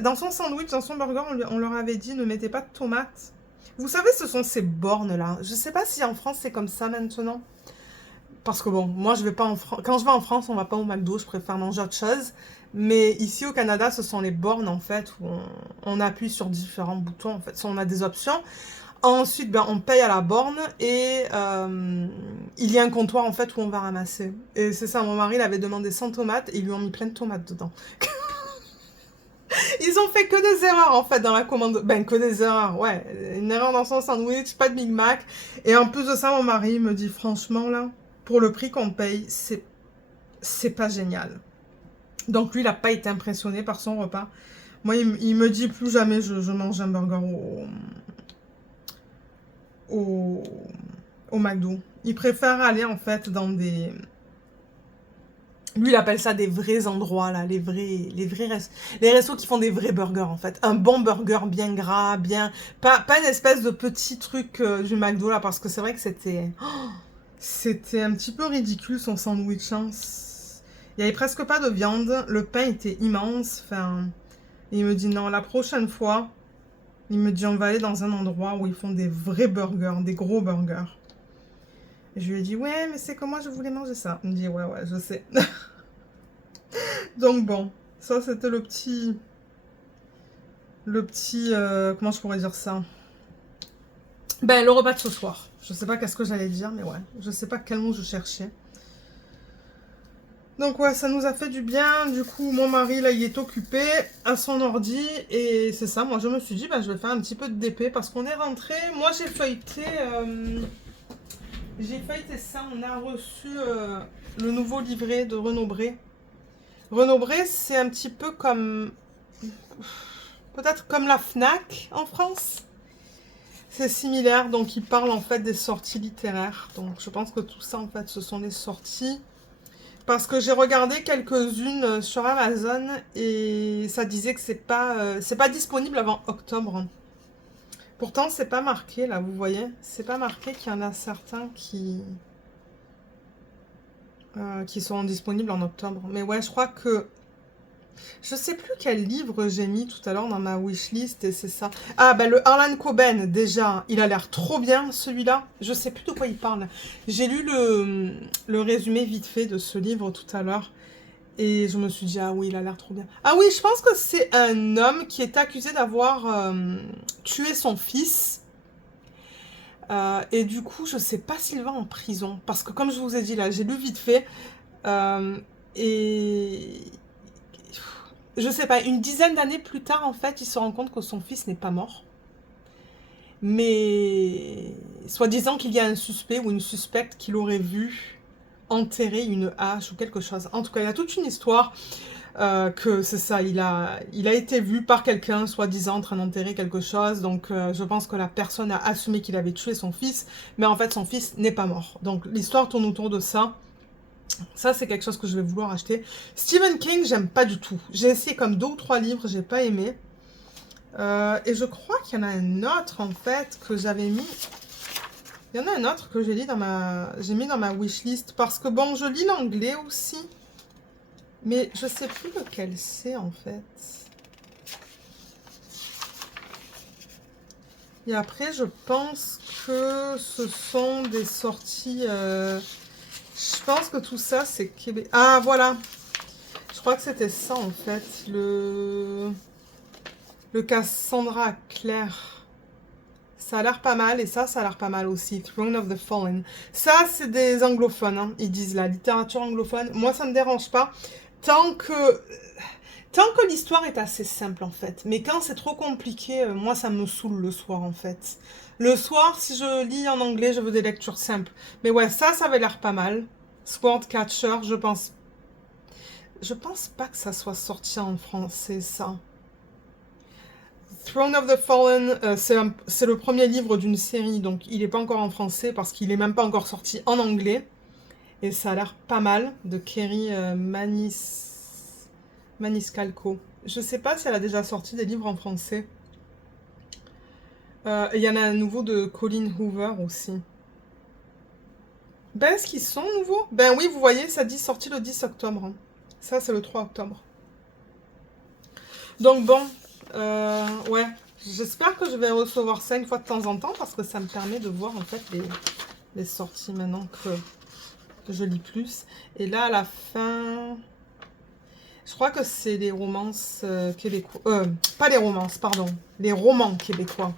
dans son sandwich, dans son burger, on leur avait dit ne mettez pas de tomates. Vous savez, ce sont ces bornes-là. Je sais pas si en France c'est comme ça maintenant. Parce que bon, moi je vais pas en France. Quand je vais en France, on va pas au McDo, je préfère manger autre chose. Mais ici au Canada, ce sont les bornes en fait où on appuie sur différents boutons. En fait, on a des options. Ensuite, ben, on paye à la borne et il y a un comptoir en fait où on va ramasser. Et c'est ça, mon mari il avait demandé 100 tomates et ils lui ont mis plein de tomates dedans. Ils ont fait que des erreurs en fait dans la commande. Ben que des erreurs, ouais. Une erreur dans son sandwich, pas de Big Mac. Et en plus de ça, mon mari me dit franchement là, pour le prix qu'on paye, c'est pas génial. Donc lui, il n'a pas été impressionné par son repas. Moi, il me dit plus jamais je mange un burger au McDo. Il préfère aller en fait dans des... Lui, il appelle ça des vrais endroits, là, les restos qui font des vrais burgers, en fait. Un bon burger bien gras, bien... Pas une espèce de petit truc du McDo, là, parce que c'est vrai que c'était... c'était un petit peu ridicule, son sandwich, hein. Il n'y avait presque pas de viande. Le pain était immense. Enfin, il me dit non, la prochaine fois, il me dit on va aller dans un endroit où ils font des vrais burgers, des gros burgers. Et je lui ai dit ouais, mais c'est comment je voulais manger ça. Il me dit ouais, je sais. Donc bon, ça c'était comment je pourrais dire ça? Ben, le repas de ce soir. Je sais pas qu'est-ce que j'allais dire, mais ouais. Je sais pas quel mot je cherchais. Donc ouais, ça nous a fait du bien. Du coup, mon mari, là, il est occupé à son ordi. Et c'est ça, moi, je me suis dit, ben, je vais faire un petit peu de DP parce qu'on est rentré. Moi, j'ai feuilleté ça. On a reçu le nouveau livret de Renaud Bré. Renaud Bré, c'est un petit peu comme... peut-être comme la FNAC en France. C'est similaire, donc il parle en fait des sorties littéraires. Donc je pense que tout ça, en fait, ce sont des sorties. Parce que j'ai regardé quelques-unes sur Amazon et ça disait que c'est pas disponible avant octobre. Pourtant, c'est pas marqué, là, vous voyez. C'est pas marqué qu'il y en a certains qui sont disponibles en octobre. Mais ouais, je crois que... Je sais plus quel livre j'ai mis tout à l'heure dans ma wishlist et c'est ça. Ah, ben le Harlan Coben, déjà, il a l'air trop bien, celui-là. Je sais plus de quoi il parle. J'ai lu le résumé vite fait de ce livre tout à l'heure. Et je me suis dit, ah oui, il a l'air trop bien. Ah oui, je pense que c'est un homme qui est accusé d'avoir tué son fils. Et du coup, je sais pas s'il va en prison. Parce que comme je vous ai dit là, j'ai lu vite fait. Et... je sais pas, une dizaine d'années plus tard, en fait, il se rend compte que son fils n'est pas mort. Mais... soi-disant qu'il y a un suspect ou une suspecte qui l'aurait vu enterrer une hache ou quelque chose. En tout cas, il y a toute une histoire que c'est ça, il a été vu par quelqu'un, soi-disant, en train d'enterrer quelque chose. Donc, je pense que la personne a assumé qu'il avait tué son fils, mais en fait, son fils n'est pas mort. Donc, l'histoire tourne autour de ça. Ça, c'est quelque chose que je vais vouloir acheter. Stephen King, j'aime pas du tout. J'ai essayé comme 2 ou 3 livres, j'ai pas aimé. Et je crois qu'il y en a un autre, en fait, que j'avais mis... il y en a un autre que j'ai mis dans ma wishlist. Parce que, bon, je lis l'anglais aussi. Mais je sais plus lequel c'est, en fait. Et après, je pense que ce sont des sorties... je pense que tout ça, c'est Québec. Ah, voilà. Je crois que c'était ça, en fait. Le Cassandra Clare. Ça a l'air pas mal. Et ça a l'air pas mal aussi. Throne of the Fallen. Ça, c'est des anglophones. Hein. Ils disent la littérature anglophone. Moi, ça me dérange pas. Tant que l'histoire est assez simple, en fait. Mais quand c'est trop compliqué, moi, ça me saoule le soir, en fait. Le soir, si je lis en anglais, je veux des lectures simples. Mais ouais, ça avait l'air pas mal. Swordcatcher, je pense pas que ça soit sorti en français, ça. Throne of the Fallen, c'est le premier livre d'une série, donc il n'est pas encore en français parce qu'il n'est même pas encore sorti en anglais. Et ça a l'air pas mal, de Kerry Maniscalco. Je sais pas si elle a déjà sorti des livres en français. Il y en a un nouveau de Colleen Hoover aussi. Ben, est-ce qu'ils sont nouveaux? Ben oui, vous voyez, ça dit sorti le 10 octobre. Ça, c'est le 3 octobre. Donc bon, ouais. J'espère que je vais recevoir ça une fois de temps en temps parce que ça me permet de voir en fait les sorties maintenant que je lis plus. Et là, à la fin... je crois que c'est les romances québécois. Pas les romances, pardon. Les romans québécois.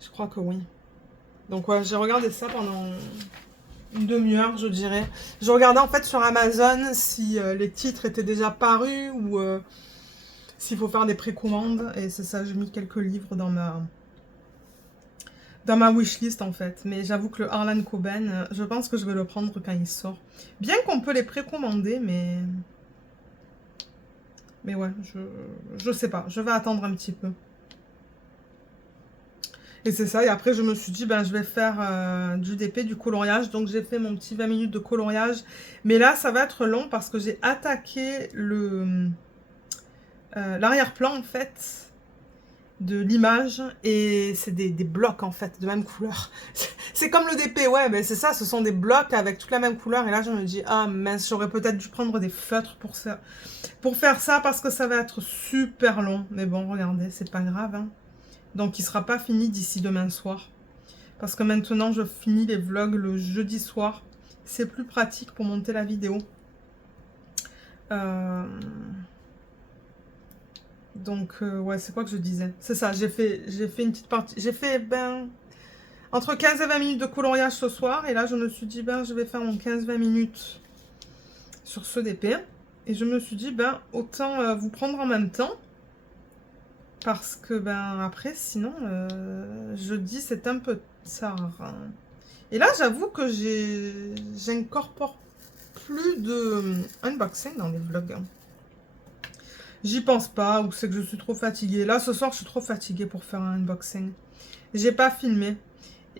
Je crois que oui. Donc ouais, j'ai regardé ça pendant une demi-heure, je dirais. Je regardais en fait sur Amazon si les titres étaient déjà parus ou s'il faut faire des précommandes. Et c'est ça, j'ai mis quelques livres dans ma wishlist en fait. Mais j'avoue que le Harlan Coben, je pense que je vais le prendre quand il sort. Bien qu'on peut les précommander, mais ouais, je sais pas. Je vais attendre un petit peu. Et c'est ça, et après je me suis dit, ben je vais faire du DP, du coloriage. Donc j'ai fait mon petit 20 minutes de coloriage. Mais là, ça va être long parce que j'ai attaqué l'arrière-plan en fait de l'image. Et c'est des blocs en fait de même couleur. C'est comme le DP, ouais, mais c'est ça, ce sont des blocs avec toute la même couleur. Et là, je me dis, ah mince, j'aurais peut-être dû prendre des feutres pour faire ça parce que ça va être super long. Mais bon, regardez, c'est pas grave, hein. Donc, il sera pas fini d'ici demain soir. Parce que maintenant, je finis les vlogs le jeudi soir. C'est plus pratique pour monter la vidéo. Donc, ouais, c'est quoi que je disais? C'est ça, j'ai fait une petite partie. J'ai fait, entre 15 et 20 minutes de coloriage ce soir. Et là, je me suis dit, je vais faire mon 15-20 minutes sur ce DP. Et je me suis dit, autant vous prendre en même temps. Parce que, après, sinon, jeudi, c'est un peu tard, hein. Et là, j'avoue que j'incorpore plus de unboxing dans les vlogs, hein. J'y pense pas, ou c'est que je suis trop fatiguée. Là, ce soir, je suis trop fatiguée pour faire un unboxing. J'ai pas filmé.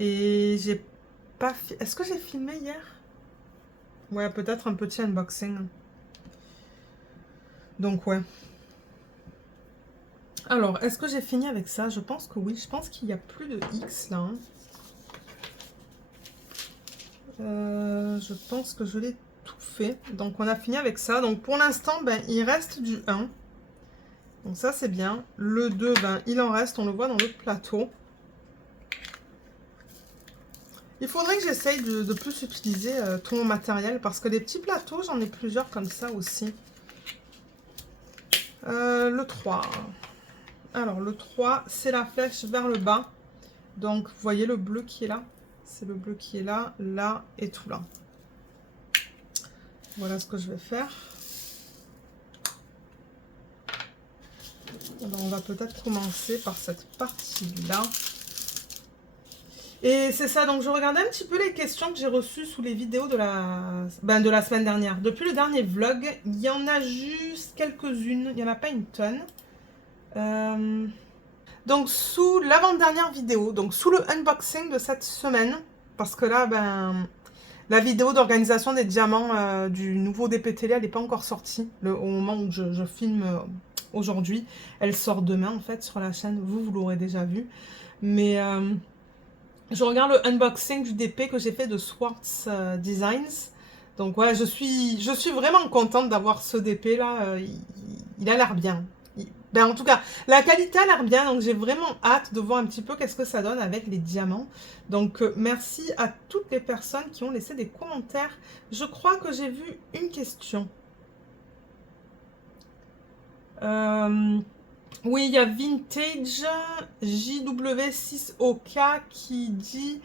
Et j'ai pas... Est-ce que j'ai filmé hier? Ouais, peut-être un petit unboxing. Donc, ouais. Alors, est-ce que j'ai fini avec ça? Je pense que oui. Je pense qu'il n'y a plus de X, là, hein. Je pense que je l'ai tout fait. Donc, on a fini avec ça. Donc, pour l'instant, il reste du 1. Donc, ça, c'est bien. Le 2, il en reste. On le voit dans le plateau. Il faudrait que j'essaye de plus utiliser tout mon matériel. Parce que les petits plateaux, j'en ai plusieurs comme ça aussi. Le 3. Alors, le 3, c'est la flèche vers le bas. Donc, vous voyez le bleu qui est là? C'est le bleu qui est là, là et tout là. Voilà ce que je vais faire. Alors, on va peut-être commencer par cette partie-là. Et c'est ça, donc je regardais un petit peu les questions que j'ai reçues sous les vidéos de la semaine dernière. Depuis le dernier vlog, il y en a juste quelques-unes, il n'y en a pas une tonne. Donc sous l'avant-dernière vidéo, donc sous le unboxing de cette semaine, parce que là, la vidéo d'organisation des diamants du nouveau DP Télé, elle n'est pas encore sortie au moment où je filme aujourd'hui. Elle sort demain en fait sur la chaîne, vous l'aurez déjà vu. Mais je regarde le unboxing du DP que j'ai fait de Swartz Designs. Donc ouais, je suis vraiment contente d'avoir ce DP là, il a l'air bien. En tout cas, la qualité a l'air bien, donc j'ai vraiment hâte de voir un petit peu qu'est-ce que ça donne avec les diamants. Donc merci à toutes les personnes qui ont laissé des commentaires. Je crois que j'ai vu une question. Oui, il y a Vintage JW6OK qui dit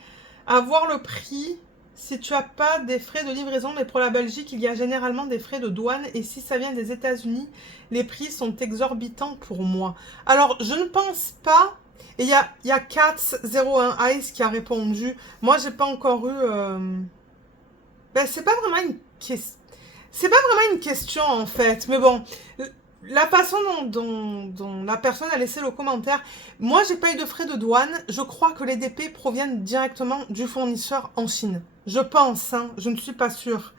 avoir le prix si tu n'as pas des frais de livraison, mais pour la Belgique, il y a généralement des frais de douane et si ça vient des États-Unis, les prix sont exorbitants pour moi. Alors, je ne pense pas. Et il y a Cats01 Ice qui a répondu. Moi, j'ai pas encore eu... c'est pas vraiment une question. C'est pas vraiment une question en fait, mais bon, la façon dont la personne a laissé le commentaire, moi j'ai pas eu de frais de douane, je crois que les DP proviennent directement du fournisseur en Chine. Je pense, hein, je ne suis pas sûre.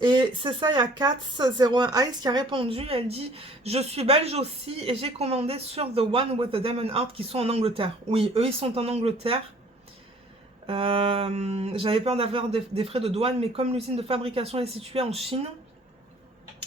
Et c'est ça, il y a Cats01 Ice qui a répondu, elle dit « Je suis belge aussi et j'ai commandé sur The One with the Diamond Heart qui sont en Angleterre. » Oui, eux ils sont en Angleterre. J'avais peur d'avoir des frais de douane, mais comme l'usine de fabrication est située en Chine,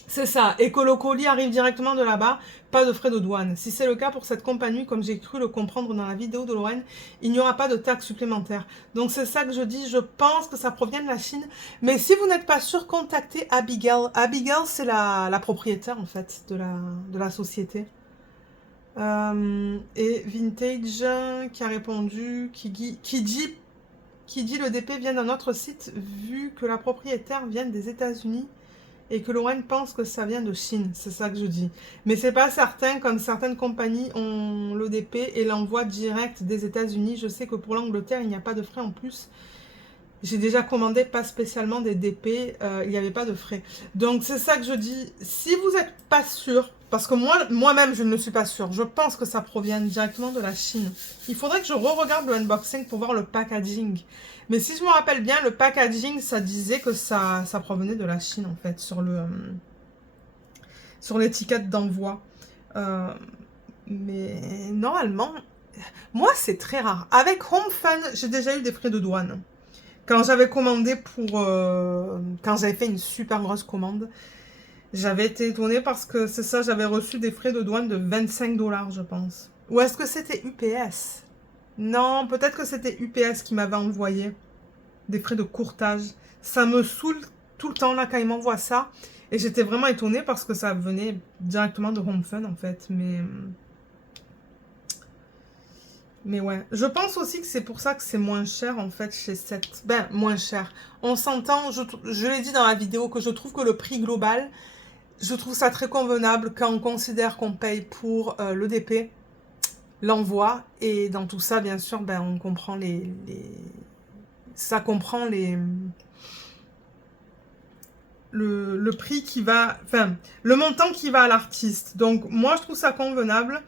c'est ça, et que le colis arrive directement de là-bas, pas de frais de douane. Si c'est le cas pour cette compagnie, comme j'ai cru le comprendre dans la vidéo de Lorraine, il n'y aura pas de taxes supplémentaires. Donc c'est ça que je dis, je pense que ça provient de la Chine. Mais si vous n'êtes pas sûr, contactez Abigail. Abigail, c'est la propriétaire en fait de la société. Et Vintage qui a répondu, qui dit le DP vient d'un autre site vu que la propriétaire vient des États-Unis et que Lorraine pense que ça vient de Chine, c'est ça que je dis. Mais c'est pas certain, comme certaines compagnies ont le DP et l'envoient direct des États-Unis. Je sais que pour l'Angleterre, il n'y a pas de frais en plus. J'ai déjà commandé pas spécialement des DP, il n'y avait pas de frais. Donc c'est ça que je dis, si vous n'êtes pas sûr, parce que moi-même je ne suis pas sûre, je pense que ça provient directement de la Chine. Il faudrait que je re-regarde le unboxing pour voir le packaging. Mais si je me rappelle bien, le packaging, ça disait que ça provenait de la Chine en fait, sur l'étiquette d'envoi. Mais normalement, moi c'est très rare. Avec Home Fun, j'ai déjà eu des frais de douane. Quand j'avais commandé pour... quand j'avais fait une super grosse commande, j'avais été étonnée parce que c'est ça, j'avais reçu des frais de douane de 25 $, je pense. Ou est-ce que c'était UPS? Non, peut-être que c'était UPS qui m'avait envoyé des frais de courtage. Ça me saoule tout le temps là quand ils m'envoient ça. Et j'étais vraiment étonnée parce que ça venait directement de HomeFun en fait. Mais ouais. Je pense aussi que c'est pour ça que c'est moins cher en fait chez Set. Ben, moins cher. On s'entend, je l'ai dit dans la vidéo, que je trouve que le prix global, je trouve ça très convenable quand on considère qu'on paye pour l'EDP, l'envoi. Et dans tout ça, bien sûr, ben, on comprend ça comprend le prix qui va, enfin, le montant qui va à l'artiste. Donc, moi, je trouve ça convenable.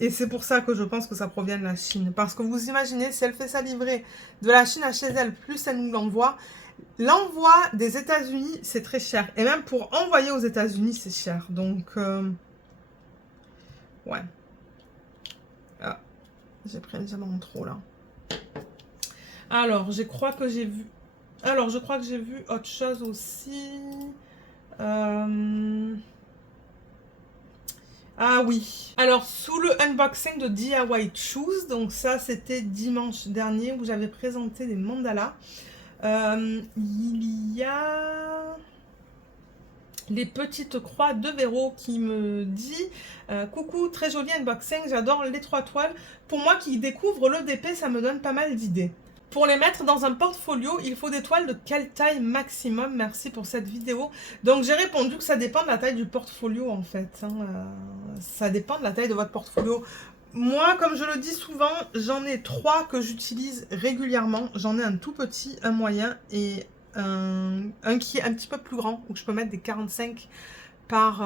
Et c'est pour ça que je pense que ça provient de la Chine. Parce que vous imaginez, si elle fait ça livrer de la Chine à chez elle, plus elle nous l'envoie, l'envoi des États-Unis, c'est très cher. Et même pour envoyer aux États-Unis, c'est cher. Donc, ouais. Ah, j'ai pris un diamant en trop, là. Alors, je crois que j'ai vu... Alors, je crois que j'ai vu autre chose aussi. Ah oui. Alors, sous le unboxing de DIY Choose, donc ça, c'était dimanche dernier où j'avais présenté des mandalas. Il y a les petites croix de Véro qui me dit coucou, très joli unboxing, j'adore les 3 toiles. Pour moi qui découvre l'EDP, ça me donne pas mal d'idées. Pour les mettre dans un portfolio, il faut des toiles de quelle taille maximum? Merci pour cette vidéo. Donc j'ai répondu que ça dépend de la taille du portfolio en fait. Ça dépend de la taille de votre portfolio. Moi, comme je le dis souvent, j'en ai 3 que j'utilise régulièrement. J'en ai un tout petit, un moyen et un qui est un petit peu plus grand, où je peux mettre des 45 par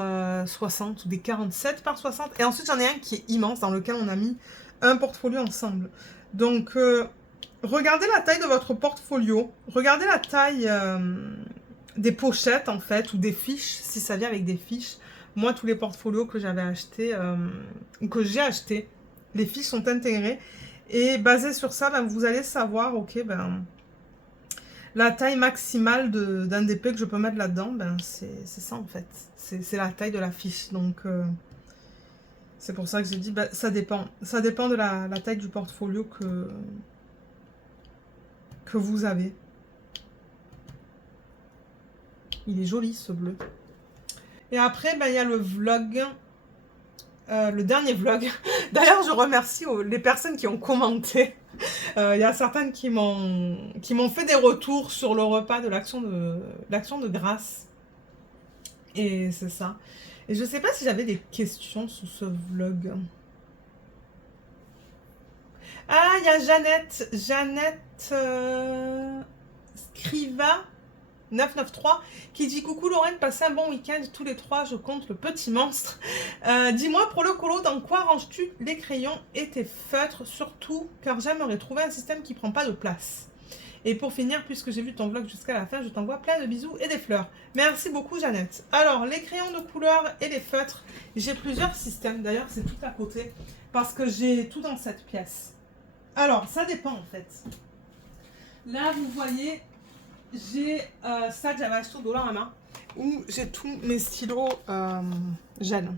60 ou des 47 par 60. Et ensuite, j'en ai un qui est immense, dans lequel on a mis un portfolio ensemble. Donc, regardez la taille de votre portfolio. Regardez la taille des pochettes, en fait, ou des fiches, si ça vient avec des fiches. Moi, tous les portfolios que j'avais achetés, ou que j'ai achetés, les fiches sont intégrées. Et basé sur ça, ben, vous allez savoir, ok, ben, la taille maximale d'un DP que je peux mettre là-dedans, ben, c'est ça, en fait. C'est la taille de la fiche. Donc, c'est pour ça que j'ai dit, ben, ça dépend. Ça dépend de la taille du portfolio que vous avez. Il est joli, ce bleu. Et après, ben, il y a le vlog. Le dernier vlog. D'ailleurs, je remercie les personnes qui ont commenté. Il y a certaines qui m'ont fait des retours sur le repas de l'action de grâce. Et c'est ça. Et je sais pas si j'avais des questions sous ce vlog. Ah, il y a Jeannette Scriva 993 qui dit coucou Lorraine, passez un bon week-end tous les 3, je compte le petit monstre. Dis-moi pour le colo, dans quoi ranges-tu les crayons et tes feutres, surtout car j'aimerais trouver un système qui prend pas de place. Et pour finir, puisque j'ai vu ton vlog jusqu'à la fin, je t'envoie plein de bisous et des fleurs. Merci beaucoup Jeannette. Alors, les crayons de couleur et les feutres, j'ai plusieurs systèmes. D'ailleurs, c'est tout à côté parce que j'ai tout dans cette pièce. Alors, ça dépend en fait. Là, vous voyez, j'ai ça que j'avais acheté au Dollarama où j'ai tous mes stylos gel.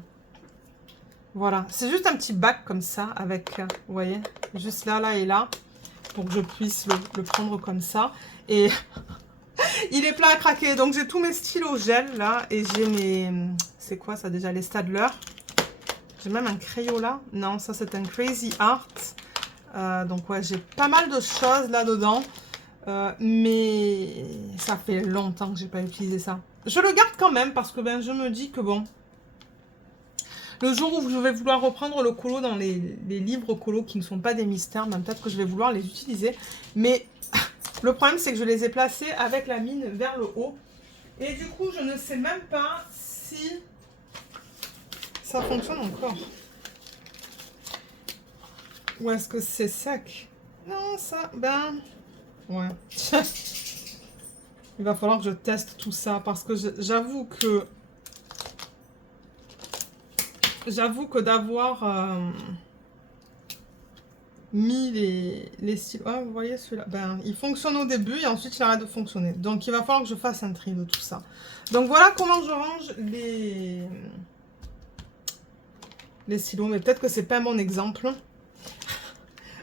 Voilà, c'est juste un petit bac comme ça avec, vous voyez, juste là, là et là. Pour que je puisse le prendre comme ça. Et il est plein à craquer. Donc j'ai tous mes stylos gel là. Et j'ai mes... C'est quoi ça déjà? Les Staedtler. J'ai même un Crayola. Non, ça c'est un Crazy Art. Donc ouais, j'ai pas mal de choses là-dedans. Mais ça fait longtemps que j'ai pas utilisé ça. Je le garde quand même parce que ben, je me dis que bon... Le jour où je vais vouloir reprendre le colo dans les livres colo qui ne sont pas des mystères, ben peut-être que je vais vouloir les utiliser. Mais le problème, c'est que je les ai placés avec la mine vers le haut. Et du coup, je ne sais même pas si ça fonctionne encore. Ou est-ce que c'est sec? Non, ça, ben... Ouais. Il va falloir que je teste tout ça parce que j'avoue que... J'avoue que d'avoir mis les stylos. Ah, vous voyez celui-là, ben, il fonctionne au début et ensuite il arrête de fonctionner. Donc il va falloir que je fasse un tri de tout ça. Donc voilà comment je range les stylos, mais peut-être que c'est pas mon exemple.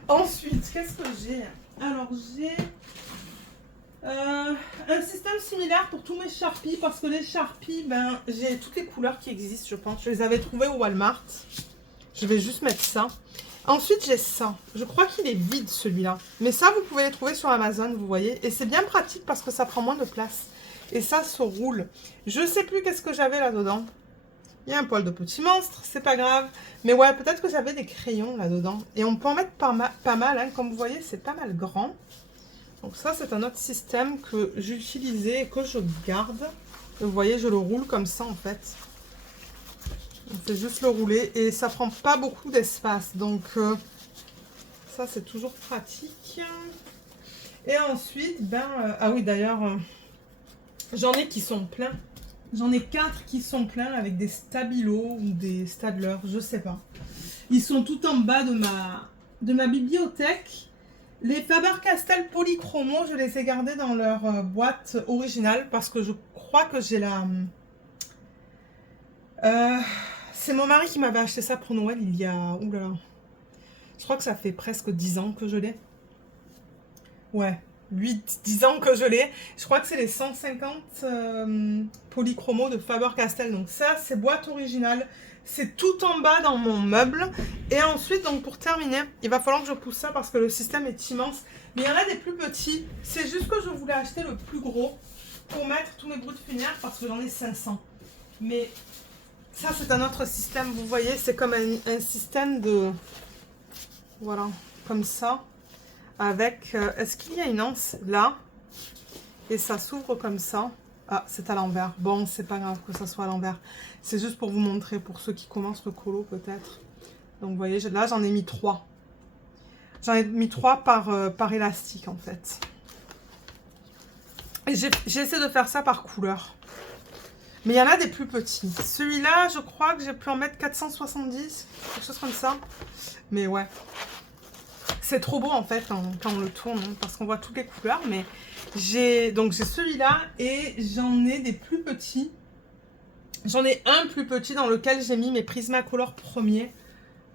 Ensuite, qu'est-ce que j'ai? Alors j'ai un système similaire pour tous mes Sharpies, parce que les Sharpies, ben, j'ai toutes les couleurs qui existent, je pense. Je les avais trouvées au Walmart. Je vais juste mettre ça. Ensuite, j'ai ça. Je crois qu'il est vide, celui-là. Mais ça, vous pouvez les trouver sur Amazon, vous voyez. Et c'est bien pratique parce que ça prend moins de place. Et ça se roule. Je sais plus qu'est-ce que j'avais là-dedans. Il y a un poil de petit monstre, c'est pas grave. Mais ouais, peut-être que j'avais des crayons là-dedans. Et on peut en mettre pas mal, hein. Comme vous voyez, c'est pas mal grand. Donc ça, c'est un autre système que j'utilisais et que je garde. Vous voyez, je le roule comme ça, en fait. On fait juste le rouler et ça prend pas beaucoup d'espace. Donc, ça, c'est toujours pratique. Et ensuite, ben... ah oui, d'ailleurs, j'en ai qui sont pleins. J'en ai 4 qui sont pleins avec des stabilos ou des stadlers, je sais pas. Ils sont tout en bas de ma bibliothèque. Les Faber-Castell Polychromo, je les ai gardés dans leur boîte originale parce que je crois que j'ai la... c'est mon mari qui m'avait acheté ça pour Noël il y a... Ouh là là. Je crois que ça fait presque 10 ans que je l'ai. Ouais, 8-10 ans que je l'ai. Je crois que c'est les 150 Polychromo de Faber-Castell. Donc ça, c'est boîte originale. C'est tout en bas dans mon meuble. Et ensuite, donc pour terminer, il va falloir que je pousse ça parce que le système est immense. Mais il y en a des plus petits. C'est juste que je voulais acheter le plus gros pour mettre tous mes brutes funéraires parce que j'en ai 500. Mais ça, c'est un autre système. Vous voyez, c'est comme un système de... Voilà, comme ça. Avec... est-ce qu'il y a une anse là? Et ça s'ouvre comme ça. Ah, c'est à l'envers. Bon, c'est pas grave que ça soit à l'envers. C'est juste pour vous montrer, pour ceux qui commencent le colo peut-être. Donc vous voyez, là j'en ai mis 3. J'en ai mis 3 par élastique en fait. Et j'ai essayé de faire ça par couleur. Mais il y en a des plus petits. Celui-là, je crois que j'ai pu en mettre 470. Quelque chose comme ça. Mais ouais. C'est trop beau en fait quand on le tourne. Hein, parce qu'on voit toutes les couleurs. Mais j'ai celui-là et j'en ai des plus petits. J'en ai un plus petit dans lequel j'ai mis mes Prismacolor premiers.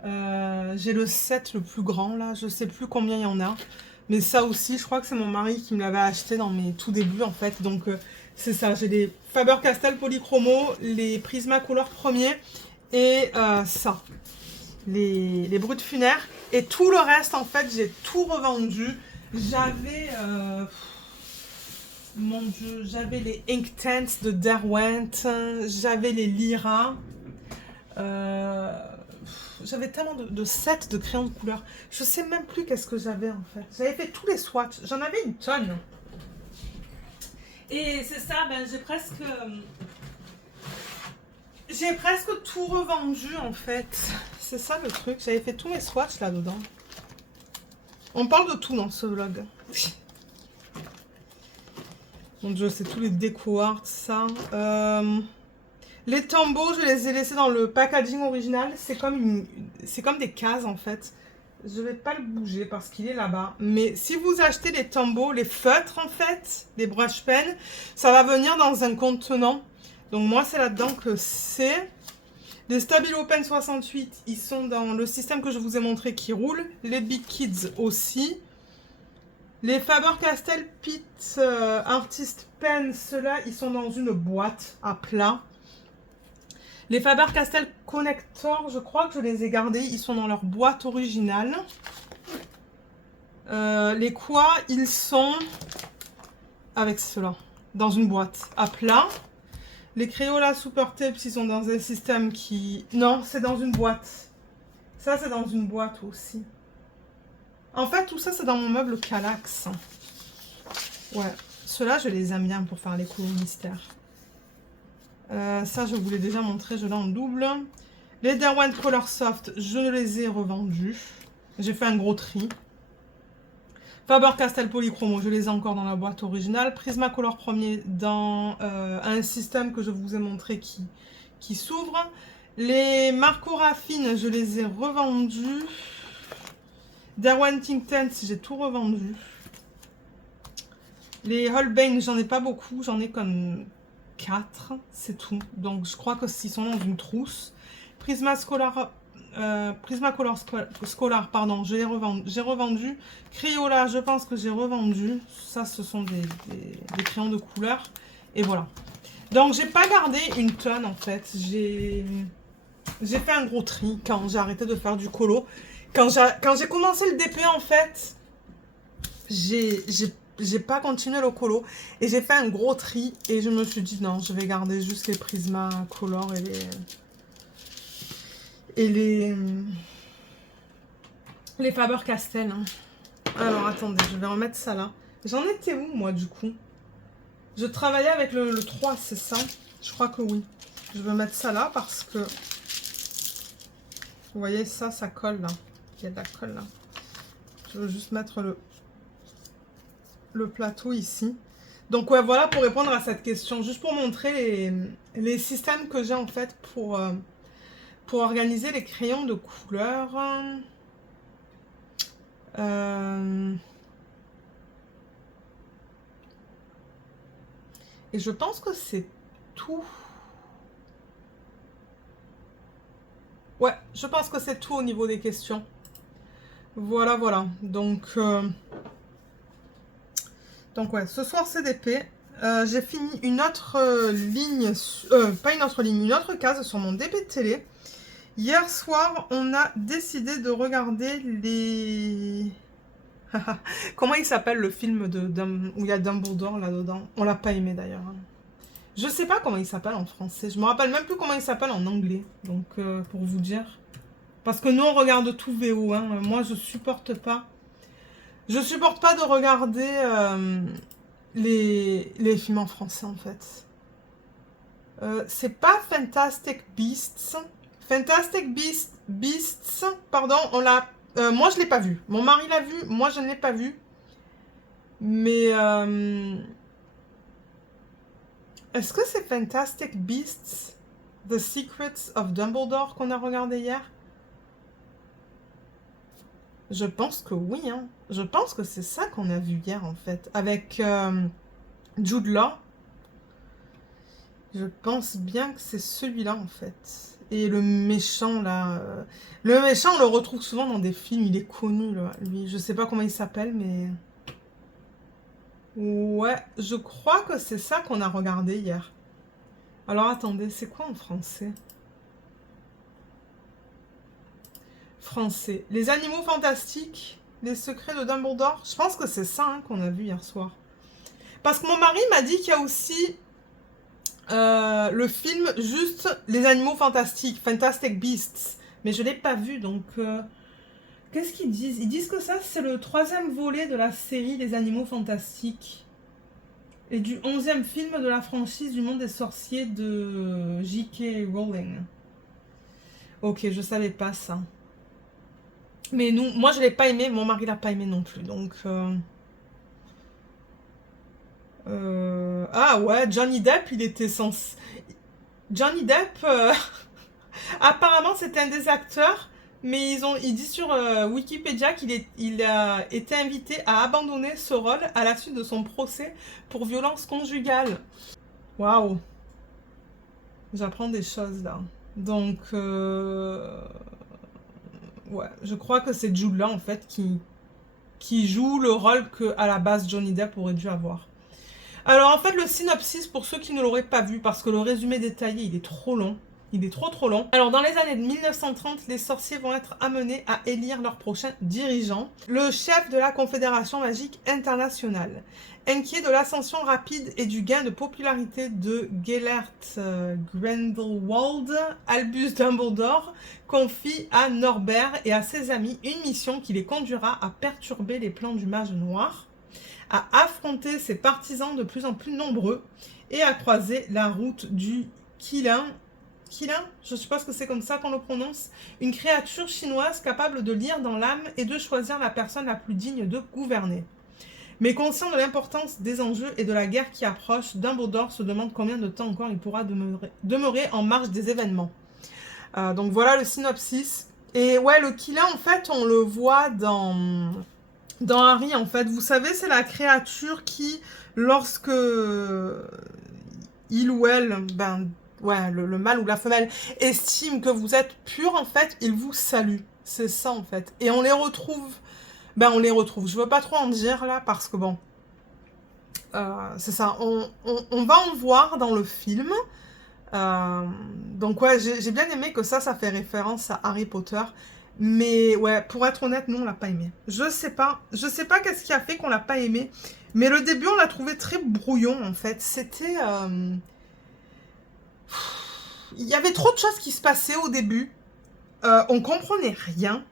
J'ai le 7 le plus grand là. Je sais plus combien il y en a. Mais ça aussi, je crois que c'est mon mari qui me l'avait acheté dans mes tout débuts en fait. Donc c'est ça, j'ai les Faber-Castell Polychromo, les Prismacolor premiers et ça, les brutes funéraires. Et tout le reste en fait, j'ai tout revendu. J'avais, mon Dieu, j'avais les Inktense de Derwent, j'avais les Lyra. J'avais tellement de sets de crayons de couleur. Je sais même plus qu'est-ce que j'avais en fait. J'avais fait tous les swatchs. J'en avais une tonne. Et c'est ça, ben j'ai presque tout revendu en fait. C'est ça le truc. J'avais fait tous mes swatchs là-dedans. On parle de tout dans ce vlog. Mon Dieu, c'est tous les déco art, ça. Les tambours, je les ai laissés dans le packaging original. C'est comme des cases en fait. Je vais pas le bouger parce qu'il est là-bas. Mais si vous achetez les tambours, les feutres en fait, les brush pens, ça va venir dans un contenant. Donc moi, c'est là-dedans que c'est. Les Stabilo Pen 68, ils sont dans le système que je vous ai montré qui roule. Les Big Kids aussi. Les Faber-Castell Pit Artist Pen, ceux-là, ils sont dans une boîte à plat. Les Faber-Castell Connector, je crois que je les ai gardés. Ils sont dans leur boîte originale. Les quoi, ils sont avec ceux-là, dans une boîte à plat. Les Crayola Super Tapes, ils sont dans un système qui... Non, c'est dans une boîte. Ça, c'est dans une boîte aussi. En fait, tout ça, c'est dans mon meuble Kallax. Ouais, ceux-là, je les aime bien pour faire les couleurs mystères. Ça, je vous l'ai déjà montré, je l'ai en double. Les Derwent Color Soft, je les ai revendus. J'ai fait un gros tri. Faber-Castell Polychromo, je les ai encore dans la boîte originale. Prismacolor premier dans un système que je vous ai montré qui s'ouvre. Les Marco Raffine, je les ai revendus. Derwent Intense, j'ai tout revendu. Les Holbein, j'en ai pas beaucoup, j'en ai comme 4, c'est tout. Donc je crois que s'ils sont dans une trousse. Prismacolor Scholar, pardon, j'ai revendu. Crayola, je pense que j'ai revendu. Ça, ce sont des crayons de couleur. Et voilà. Donc j'ai pas gardé une tonne en fait. J'ai fait un gros tri quand j'ai arrêté de faire du colo. Quand j'ai commencé le DP en fait, j'ai pas continué le colo et j'ai fait un gros tri et je me suis dit non, je vais garder juste les Prismacolor et les Faber-Castell. Hein. Alors attendez, je vais remettre ça là. J'en étais où moi du coup? Je travaillais avec le 3, c'est ça? Je crois que oui. Je vais mettre ça là parce que vous voyez ça, ça colle là. Il y a de la colle là. Je veux juste mettre le plateau ici. Donc ouais, voilà pour répondre à cette question. Juste pour montrer les systèmes que j'ai en fait pour organiser les crayons de couleur. Et je pense que c'est tout. Ouais, je pense que c'est tout au niveau des questions. Voilà, voilà. Donc ouais, ce soir CDP. J'ai fini une autre ligne, pas une autre ligne, une autre case sur mon DP de télé. Hier soir, on a décidé de regarder les... Comment il s'appelle le film où il y a Dumbledore là-dedans? On l'a pas aimé d'ailleurs. Hein. Je sais pas comment il s'appelle en français. Je me rappelle même plus comment il s'appelle en anglais. Donc, pour vous dire. Parce que nous, on regarde tout VO. Hein. Moi, je supporte pas. Je supporte pas de regarder les films en français, en fait. C'est pas Fantastic Beasts. Fantastic Beasts, pardon, on l'a... moi, je l'ai pas vu. Mon mari l'a vu. Moi, je ne l'ai pas vu. Mais... est-ce que c'est Fantastic Beasts, The Secrets of Dumbledore qu'on a regardé hier? Je pense que oui, hein. Je pense que c'est ça qu'on a vu hier, en fait. Avec Jude Law. Je pense bien que c'est celui-là, en fait. Et le méchant, là... le méchant, on le retrouve souvent dans des films. Il est connu, là, lui. Je sais pas comment il s'appelle, mais... Ouais, je crois que c'est ça qu'on a regardé hier. Alors, attendez, c'est quoi en français? Français. Les animaux fantastiques, les secrets de Dumbledore. Je pense que c'est ça hein, qu'on a vu hier soir. Parce que mon mari m'a dit qu'il y a aussi le film juste les animaux fantastiques, Fantastic Beasts. Mais je ne l'ai pas vu, donc... qu'est-ce qu'ils disent? Ils disent que ça, c'est le 3e volet de la série des animaux fantastiques. Et du 11e film de la franchise du monde des sorciers de J.K. Rowling. Ok, je savais pas ça. Mais nous, moi je l'ai pas aimé, mon mari l'a pas aimé non plus. Donc ah ouais, Johnny Depp, il était censé... Johnny Depp, apparemment c'était un des acteurs, mais ils disent sur Wikipédia qu'il a été invité à abandonner ce rôle à la suite de son procès pour violence conjugale. Waouh, j'apprends des choses là. Donc ouais, je crois que c'est Jude Law en fait qui joue le rôle que à la base Johnny Depp aurait dû avoir. Alors en fait le synopsis pour ceux qui ne l'auraient pas vu parce que le résumé détaillé il est trop long. Il est trop long. Alors dans les années de 1930, les sorciers vont être amenés à élire leur prochain dirigeant, le chef de la Confédération magique internationale. Inquiet de l'ascension rapide et du gain de popularité de Gellert Grindelwald, Albus Dumbledore confie à Norbert et à ses amis une mission qui les conduira à perturber les plans du mage noir, à affronter ses partisans de plus en plus nombreux et à croiser la route du Qilin, je suppose que c'est comme ça qu'on le prononce, une créature chinoise capable de lire dans l'âme et de choisir la personne la plus digne de gouverner. Mais conscient de l'importance des enjeux et de la guerre qui approche, Dumbledore se demande combien de temps encore il pourra demeurer en marge des événements. Donc voilà le synopsis. Et ouais, le Killa, en fait, on le voit dans Harry, en fait. Vous savez, c'est la créature qui, lorsque il ou elle, ben, ouais, le mâle ou la femelle, estime que vous êtes pur, en fait, il vous salue. C'est ça, en fait. Et on les retrouve, ben, on les retrouve. Je veux pas trop en dire, là, parce que bon, c'est ça. On va en voir dans le film. Donc ouais, j'ai bien aimé que ça fait référence à Harry Potter. Mais ouais, pour être honnête, nous, on l'a pas aimé. Je sais pas qu'est-ce qui a fait qu'on l'a pas aimé. Mais le début, on l'a trouvé très brouillon, en fait. C'était... il y avait trop de choses qui se passaient au début. On comprenait rien.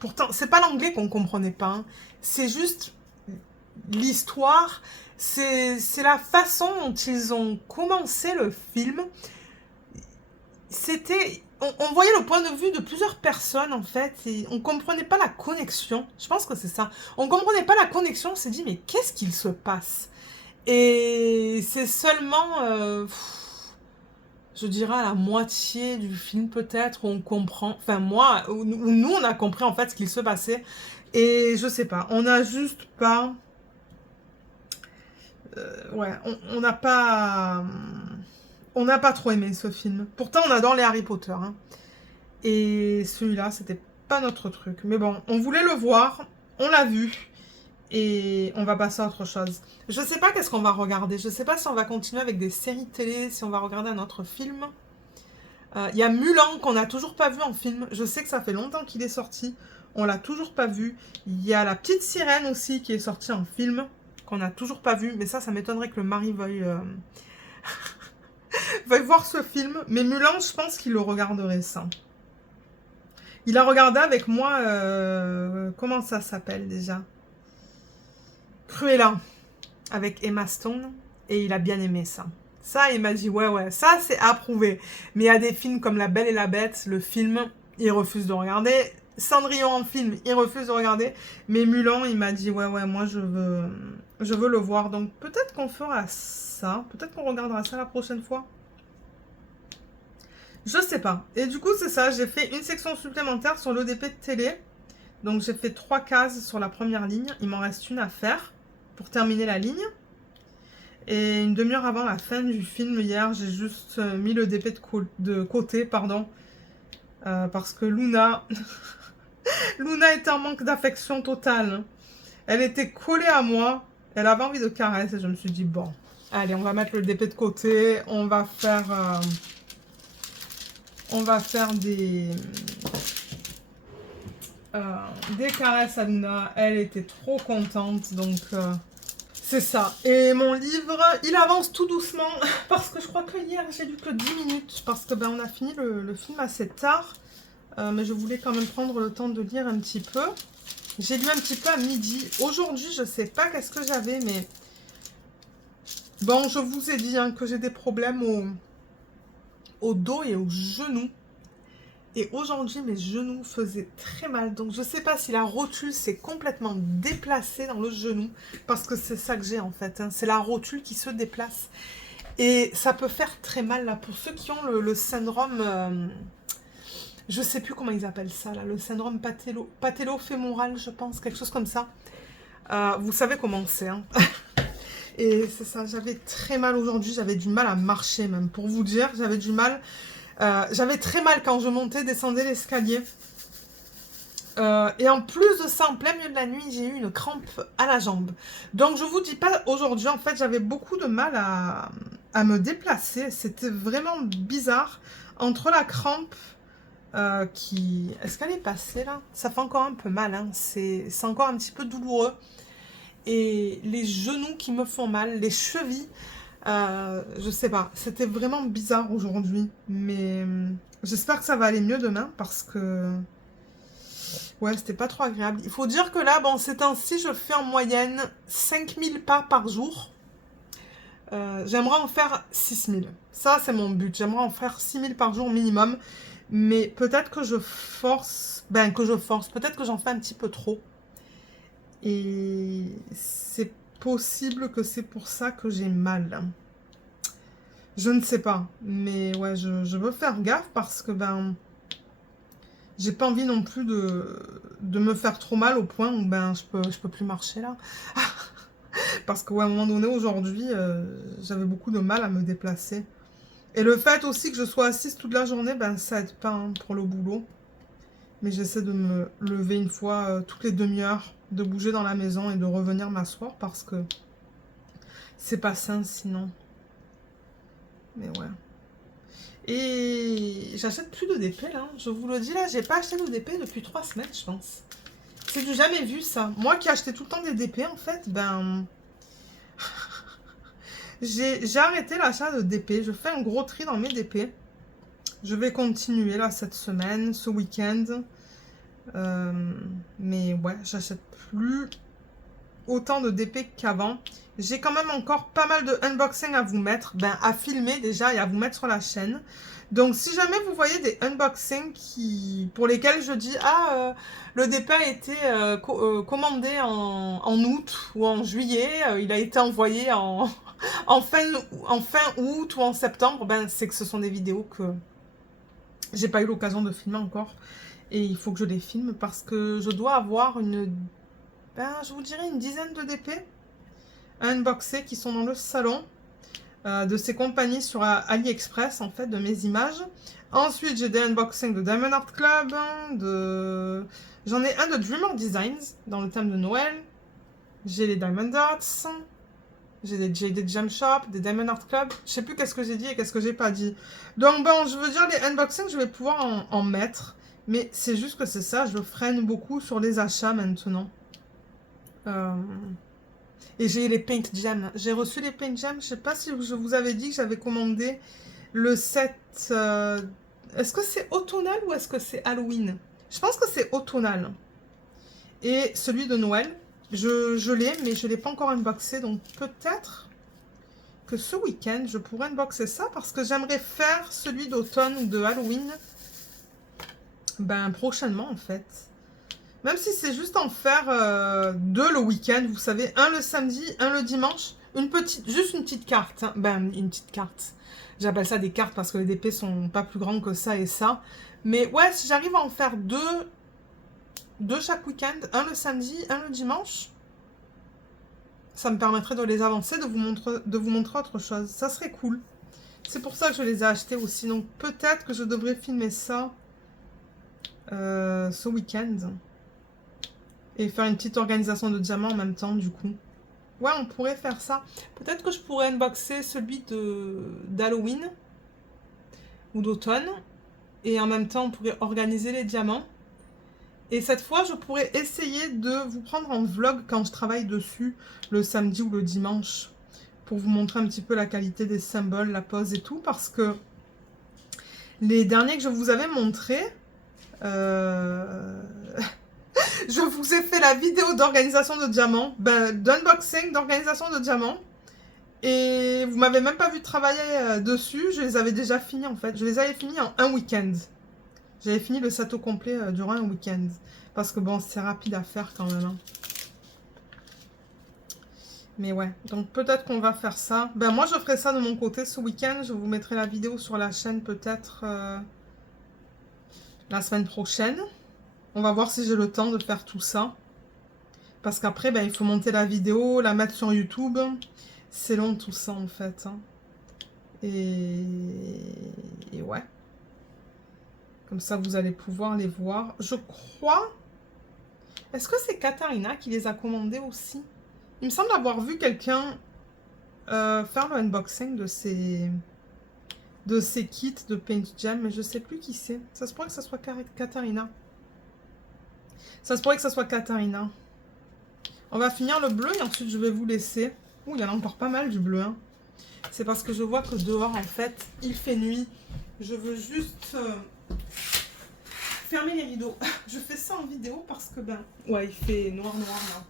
Pourtant, c'est pas l'anglais qu'on comprenait pas, hein. C'est juste l'histoire. C'est la façon dont ils ont commencé le film. C'était... On voyait le point de vue de plusieurs personnes, en fait, et on comprenait pas la connexion. Je pense que c'est ça. On comprenait pas la connexion, on s'est dit, mais qu'est-ce qu'il se passe? Et c'est seulement, je dirais, à la moitié du film, peut-être, où on comprend... Enfin, moi, où nous, on a compris, en fait, ce qu'il se passait. Et je sais pas, on a juste pas... ouais, on n'a pas... On n'a pas trop aimé ce film. Pourtant, on adore les Harry Potter, hein. Et celui-là, c'était pas notre truc. Mais bon, on voulait le voir, on l'a vu, et on va passer à autre chose. Je sais pas qu'est-ce qu'on va regarder. Je sais pas si on va continuer avec des séries télé, si on va regarder un autre film. Il y a Mulan qu'on n'a toujours pas vu en film. Je sais que ça fait longtemps qu'il est sorti. On l'a toujours pas vu. Il y a La Petite Sirène aussi qui est sortie en film, qu'on n'a toujours pas vu. Mais ça m'étonnerait que le mari veuille, veuille voir ce film. Mais Mulan, je pense qu'il le regarderait ça. Il a regardé avec moi, comment ça s'appelle déjà? Cruella, avec Emma Stone, et il a bien aimé ça. Ça, il m'a dit, ouais, ça c'est approuvé. Mais il y a des films comme La Belle et la Bête, le film, il refuse de regarder. Cendrillon en film, il refuse de regarder. Mais Mulan, il m'a dit, ouais, moi je veux le voir. Donc peut-être qu'on fera ça, peut-être qu'on regardera ça la prochaine fois. Je sais pas. Et du coup, c'est ça, j'ai fait une section supplémentaire sur l'ODP de télé. Donc j'ai fait 3 cases sur la première ligne. Il m'en reste une à faire pour terminer la ligne. Et une demi-heure avant la fin du film, hier, j'ai juste mis le DP de côté, pardon. Parce que Luna... Luna était en manque d'affection totale. Elle était collée à moi. Elle avait envie de caresse. Et je me suis dit, bon, allez, on va mettre le DP de côté. On va faire des caresses à Luna. Elle était trop contente, donc c'est ça. Et mon livre, il avance tout doucement, parce que je crois que hier, j'ai lu que 10 minutes, parce que ben, on a fini le film assez tard, mais je voulais quand même prendre le temps de lire un petit peu. J'ai lu un petit peu à midi. Aujourd'hui, je sais pas qu'est-ce que j'avais, mais... Bon, je vous ai dit hein, que j'ai des problèmes au dos et aux genoux. Et aujourd'hui, mes genoux faisaient très mal. Donc, je ne sais pas si la rotule s'est complètement déplacée dans le genou. Parce que c'est ça que j'ai en fait, hein. C'est la rotule qui se déplace. Et ça peut faire très mal là. Pour ceux qui ont le syndrome... je ne sais plus comment ils appellent ça là. Le syndrome patello-fémoral, je pense. Quelque chose comme ça. Vous savez comment c'est, hein. Et c'est ça, j'avais très mal aujourd'hui. J'avais du mal à marcher même. Pour vous dire, j'avais du mal... j'avais très mal quand je montais, descendais l'escalier. Et en plus de ça, en plein milieu de la nuit, j'ai eu une crampe à la jambe. Donc je vous dis pas aujourd'hui, en fait, j'avais beaucoup de mal à me déplacer. C'était vraiment bizarre. Entre la crampe qui... Est-ce qu'elle est passée là? Ça fait encore un peu mal, hein. C'est encore un petit peu douloureux. Et les genoux qui me font mal, les chevilles... je sais pas, c'était vraiment bizarre aujourd'hui, mais j'espère que ça va aller mieux demain parce que ouais, c'était pas trop agréable. Il faut dire que là, bon, ces temps-ci, je fais en moyenne 5000 pas par jour. J'aimerais en faire 6000. Ça, c'est mon but. J'aimerais en faire 6000 par jour minimum, mais peut-être que je force, peut-être que j'en fais un petit peu trop. Et c'est possible que c'est pour ça que j'ai mal. Je ne sais pas, mais ouais, je veux faire gaffe parce que, ben, j'ai pas envie non plus de me faire trop mal au point où ben je peux plus marcher là. Parce qu'à un moment donné, aujourd'hui, j'avais beaucoup de mal à me déplacer. Et le fait aussi que je sois assise toute la journée, ben ça aide pas hein, pour le boulot. Mais j'essaie de me lever une fois toutes les demi-heures, de bouger dans la maison et de revenir m'asseoir parce que c'est pas sain sinon. Mais ouais. Et j'achète plus de DP là. Je vous le dis là, j'ai pas acheté de DP depuis 3 semaines, je pense. C'est du jamais vu ça. Moi qui achetais tout le temps des DP en fait, ben j'ai arrêté l'achat de DP. Je fais un gros tri dans mes DP. Je vais continuer là cette semaine, ce week-end. Mais ouais, j'achète plus autant de DP qu'avant. J'ai quand même encore pas mal de unboxing à vous mettre, ben à filmer déjà et à vous mettre sur la chaîne. Donc si jamais vous voyez des unboxings pour lesquels je dis le DP a été commandé en août ou en juillet, il a été envoyé en fin août ou en septembre, ben c'est que ce sont des vidéos que j'ai pas eu l'occasion de filmer encore. Et il faut que je les filme parce que je dois avoir je vous dirais une dizaine de DP unboxés qui sont dans le salon de ces compagnies sur AliExpress, en fait, de mes images. Ensuite, j'ai des unboxings de Diamond Art Club, j'en ai un de Dreamer Designs, dans le thème de Noël. J'ai les Diamond Arts, j'ai des Gem Shop, des Diamond Art Club. Je sais plus qu'est-ce que j'ai dit et qu'est-ce que j'ai pas dit. Donc bon, je veux dire, les unboxings, je vais pouvoir en mettre. Mais c'est juste que c'est ça, je freine beaucoup sur les achats maintenant. Et j'ai les Paint Gems. J'ai reçu les Paint Gems. Je sais pas si je vous avais dit que j'avais commandé le set. Est-ce que c'est automnal ou est-ce que c'est Halloween? Je pense que c'est automnal. Et celui de Noël, je l'ai, mais je ne l'ai pas encore unboxé. Donc peut-être que ce week-end, je pourrais unboxer ça parce que j'aimerais faire celui d'automne ou de Halloween. Ben prochainement en fait. Même si c'est juste en faire deux le week-end, vous savez, un le samedi, un le dimanche, juste une petite carte. Hein. Ben, une petite carte. J'appelle ça des cartes parce que les DP sont pas plus grands que ça et ça. Mais ouais, si j'arrive à en faire deux chaque week-end, un le samedi, un le dimanche, ça me permettrait de les avancer, de vous montrer autre chose. Ça serait cool. C'est pour ça que je les ai achetés aussi. Donc peut-être que je devrais filmer ça ce week-end. Et faire une petite organisation de diamants en même temps, du coup. Ouais, on pourrait faire ça. Peut-être que je pourrais unboxer celui d'Halloween ou d'automne. Et en même temps, on pourrait organiser les diamants. Et cette fois, je pourrais essayer de vous prendre en vlog quand je travaille dessus, le samedi ou le dimanche. Pour vous montrer un petit peu la qualité des symboles, la pose et tout. Parce que les derniers que je vous avais montrés... Je vous ai fait la vidéo d'organisation de diamants, d'unboxing d'organisation de diamants. Et vous m'avez même pas vu travailler dessus. Je les avais déjà finis en fait. Je les avais finis en un week-end. J'avais fini le set au complet durant un week-end. Parce que bon, c'est rapide à faire quand même. Hein. Mais ouais, donc peut-être qu'on va faire ça. Ben moi, je ferai ça de mon côté ce week-end. Je vous mettrai la vidéo sur la chaîne peut-être la semaine prochaine. On va voir si j'ai le temps de faire tout ça. Parce qu'après, ben, il faut monter la vidéo, la mettre sur YouTube. C'est long tout ça en fait. Hein. Et ouais. Comme ça, vous allez pouvoir les voir. Je crois... Est-ce que c'est Katharina qui les a commandés aussi? Il me semble avoir vu quelqu'un faire le unboxing de ces kits de Paint Gem. Mais je sais plus qui c'est. Ça se pourrait que ce soit Katharina. Ça se pourrait que ce soit Katharina. On va finir le bleu et ensuite je vais vous laisser. Ouh, il y en a encore pas mal du bleu. Hein. C'est parce que je vois que dehors, en fait, il fait nuit. Je veux juste fermer les rideaux. Je fais ça en vidéo parce que, ouais, il fait noir là.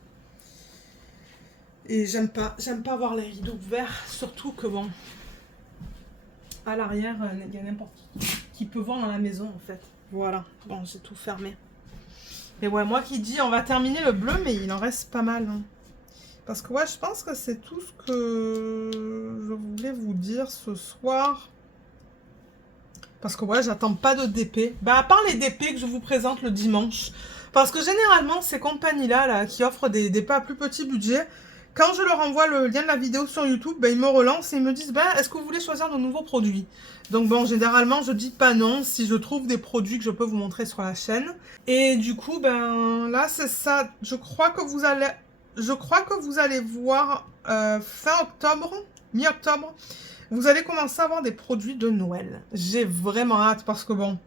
Et j'aime pas voir les rideaux ouverts. Surtout que, bon, à l'arrière, il y a n'importe qui peut voir dans la maison, en fait. Voilà. Bon, j'ai tout fermé. Mais ouais, moi qui dis, on va terminer le bleu, mais il en reste pas mal. Hein. Parce que ouais, je pense que c'est tout ce que je voulais vous dire ce soir. Parce que ouais, j'attends pas de DP. Bah, à part les DP que je vous présente le dimanche. Parce que généralement, ces compagnies-là, là, qui offrent des DP à plus petit budget, quand je leur envoie le lien de la vidéo sur YouTube, ben, ils me relancent et ils me disent, ben, est-ce que vous voulez choisir de nouveaux produits? Donc bon, généralement, je dis pas non si je trouve des produits que je peux vous montrer sur la chaîne. Et du coup, ben, là, c'est ça. Je crois que vous allez voir fin octobre, mi-octobre, vous allez commencer à avoir des produits de Noël. J'ai vraiment hâte parce que bon,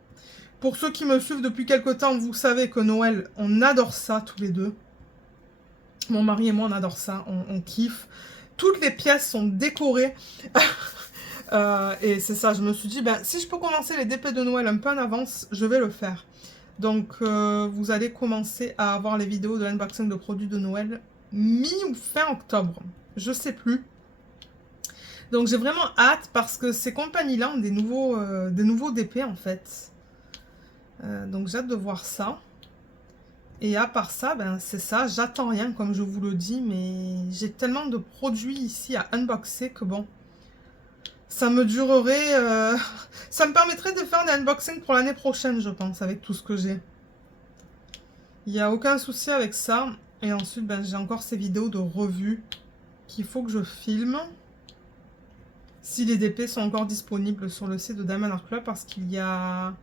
pour ceux qui me suivent depuis quelque temps, vous savez que Noël, on adore ça tous les deux. Mon mari et moi, on adore ça, on kiffe. Toutes les pièces sont décorées. Et c'est ça, je me suis dit, ben, si je peux commencer les DP de Noël un peu en avance, je vais le faire. Donc, vous allez commencer à avoir les vidéos de l'unboxing de produits de Noël mi ou fin octobre. Je sais plus. Donc, j'ai vraiment hâte parce que ces compagnies-là ont des nouveaux DP, en fait. Donc, j'ai hâte de voir ça. Et à part ça, ben c'est ça, j'attends rien comme je vous le dis, mais j'ai tellement de produits ici à unboxer que bon, ça me durerait, ça me permettrait de faire des unboxings pour l'année prochaine, je pense, avec tout ce que j'ai. Il n'y a aucun souci avec ça. Et ensuite, ben, j'ai encore ces vidéos de revue qu'il faut que je filme. Si les DP sont encore disponibles sur le site de Diamond Art Club, parce qu'il y a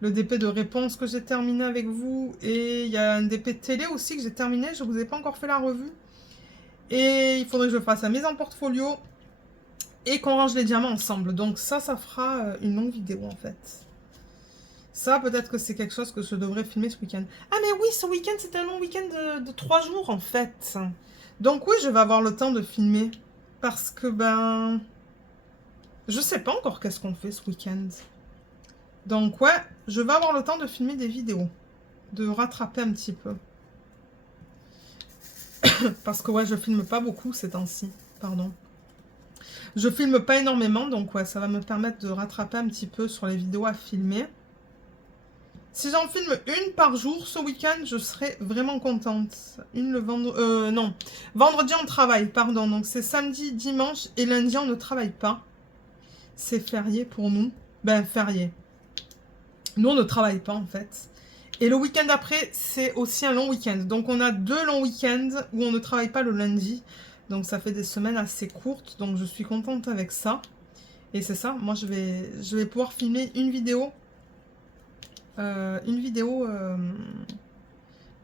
le DP de réponse que j'ai terminé avec vous. Et il y a un DP télé aussi que j'ai terminé. Je ne vous ai pas encore fait la revue. Et il faudrait que je fasse la mise en portfolio. Et qu'on range les diamants ensemble. Donc ça fera une longue vidéo en fait. Ça, peut-être que c'est quelque chose que je devrais filmer ce week-end. Ah mais oui, ce week-end, c'était un long week-end de 3 jours en fait. Donc oui, je vais avoir le temps de filmer. Parce que ben... je sais pas encore qu'est-ce qu'on fait ce week-end. Donc ouais, je vais avoir le temps de filmer des vidéos. De rattraper un petit peu. Parce que ouais, je filme pas beaucoup ces temps-ci. Pardon. Je filme pas énormément, donc ouais, ça va me permettre de rattraper un petit peu sur les vidéos à filmer. Si j'en filme une par jour ce week-end, je serai vraiment contente. Une le vendredi... non. Vendredi, on travaille, pardon. Donc c'est samedi, dimanche et lundi, on ne travaille pas. C'est férié pour nous. Ben, férié. Nous, on ne travaille pas, en fait. Et le week-end après, c'est aussi un long week-end. Donc, on a 2 longs week-ends où on ne travaille pas le lundi. Donc, ça fait des semaines assez courtes. Donc, je suis contente avec ça. Et c'est ça. Moi, je vais pouvoir filmer une vidéo.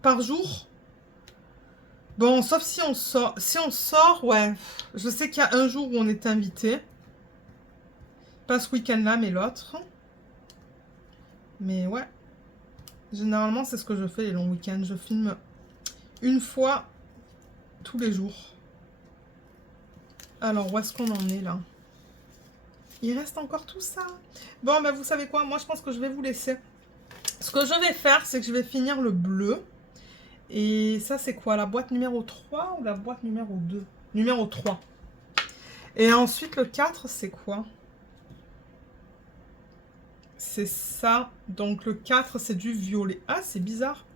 Par jour. Bon, sauf si on sort. Si on sort, ouais. Je sais qu'il y a un jour où on est invité. Pas ce week-end-là, mais l'autre. Mais ouais. Généralement, c'est ce que je fais les longs week-ends. Je filme une fois tous les jours. Alors, où est-ce qu'on en est là? Il reste encore tout ça. Bon, ben vous savez quoi? Moi, je pense que je vais vous laisser. Ce que je vais faire, c'est que je vais finir le bleu. Et ça, c'est quoi? La boîte numéro 3 ou la boîte numéro 2? Numéro 3. Et ensuite, le 4, c'est quoi? C'est ça. Donc, le 4, c'est du violet. Ah, c'est bizarre.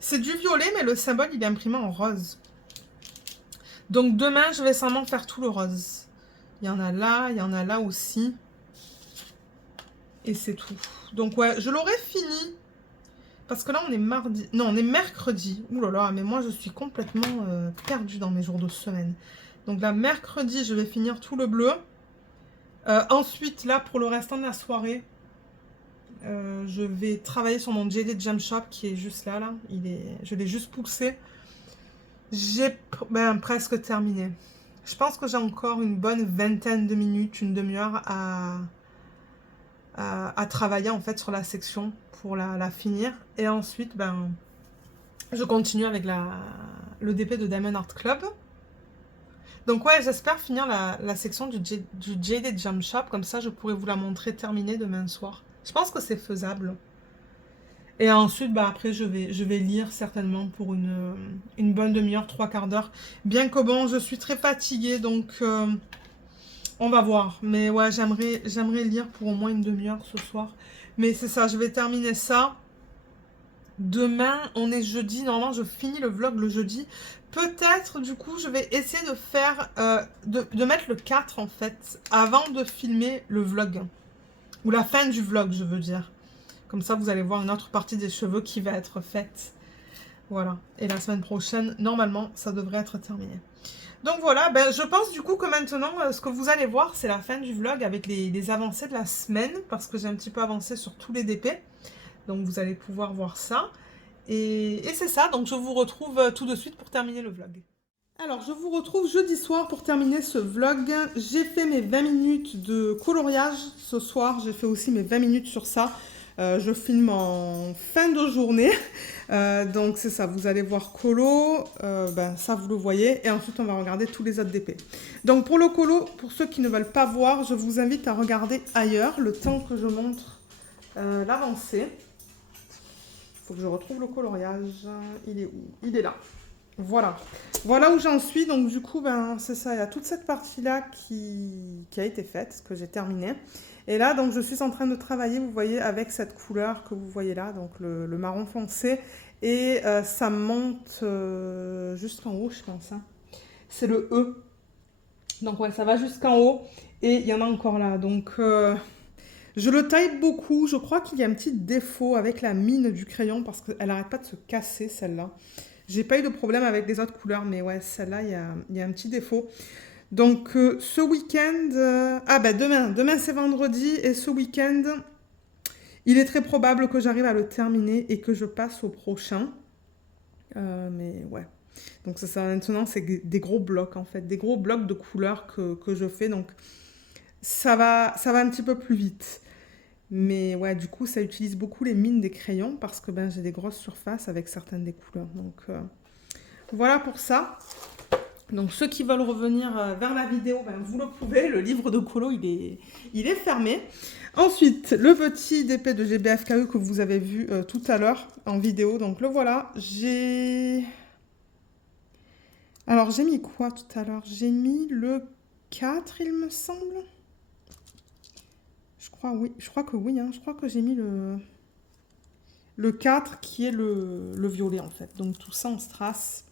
C'est du violet, mais le symbole, il est imprimé en rose. Donc, demain, je vais seulement faire tout le rose. Il y en a là aussi. Et c'est tout. Donc, ouais, je l'aurai fini. Parce que là, on est mardi. Non, on est mercredi. Ouh là là, mais moi, je suis complètement perdue dans mes jours de semaine. Donc là, mercredi, je vais finir tout le bleu. Ensuite, là, pour le restant de la soirée, je vais travailler sur mon JD Jam Shop qui est juste là. Je l'ai juste poussé. J'ai presque terminé. Je pense que j'ai encore une bonne vingtaine de minutes, une demi-heure à travailler en fait sur la section pour la finir. Et ensuite, ben, je continue avec le DP de Diamond Art Club. Donc ouais, j'espère finir la section du JD Jam Shop. Comme ça, je pourrai vous la montrer terminée demain soir. Je pense que c'est faisable. Et ensuite, bah, après, je vais lire certainement pour une bonne demi-heure, 3/4 d'heure. Bien que bon, je suis très fatiguée, donc on va voir. Mais ouais, j'aimerais lire pour au moins une demi-heure ce soir. Mais c'est ça, je vais terminer ça. Demain, on est jeudi. Normalement, je finis le vlog le jeudi. Peut-être, du coup, je vais essayer de faire, de mettre le 4, en fait, avant de filmer le vlog. Ou la fin du vlog, je veux dire. Comme ça, vous allez voir une autre partie des cheveux qui va être faite. Voilà. Et la semaine prochaine, normalement, ça devrait être terminé. Donc voilà, ben, je pense du coup que maintenant, ce que vous allez voir, c'est la fin du vlog avec les avancées de la semaine. Parce que j'ai un petit peu avancé sur tous les DP. Donc vous allez pouvoir voir ça. Et c'est ça, donc je vous retrouve tout de suite pour terminer le vlog. Alors, je vous retrouve jeudi soir pour terminer ce vlog. J'ai fait mes 20 minutes de coloriage ce soir. J'ai fait aussi mes 20 minutes sur ça. Je filme en fin de journée. Donc, c'est ça. Vous allez voir colo. Ben, ça, vous le voyez. Et ensuite, on va regarder tous les autres DP. Donc, pour le colo, pour ceux qui ne veulent pas voir, je vous invite à regarder ailleurs le temps que je montre l'avancée. Il faut que je retrouve le coloriage. Il est où? Il est là. Voilà. Voilà où j'en suis. Donc, du coup, ben, c'est ça. Il y a toute cette partie-là qui a été faite, que j'ai terminée. Et là, donc, je suis en train de travailler, vous voyez, avec cette couleur que vous voyez là, donc le marron foncé. Et ça monte jusqu'en haut, je pense. Hein. C'est le E. Donc, ouais, ça va jusqu'en haut. Et il y en a encore là. Donc, je le taille beaucoup. Je crois qu'il y a un petit défaut avec la mine du crayon parce qu'elle n'arrête pas de se casser, celle-là. J'ai pas eu de problème avec les autres couleurs, mais ouais, celle-là, il y a un petit défaut. Donc, ce week-end... ah ben, demain c'est vendredi, et ce week-end, il est très probable que j'arrive à le terminer et que je passe au prochain. Mais ouais. Donc, ça maintenant, c'est des gros blocs, en fait. Des gros blocs de couleurs que je fais. Donc, ça va un petit peu plus vite. Mais ouais, du coup, ça utilise beaucoup les mines des crayons parce que ben, j'ai des grosses surfaces avec certaines des couleurs. Donc, voilà pour ça. Donc ceux qui veulent revenir vers la vidéo, ben, vous le pouvez. Le livre de colo, il est fermé. Ensuite, le petit DP de GBFKE que vous avez vu tout à l'heure en vidéo. Donc le voilà. Alors j'ai mis quoi tout à l'heure? J'ai mis le 4, il me semble. Je crois, oui. Je crois que oui. Hein. Je crois que j'ai mis le 4 qui est le violet en fait. Donc tout ça en strass.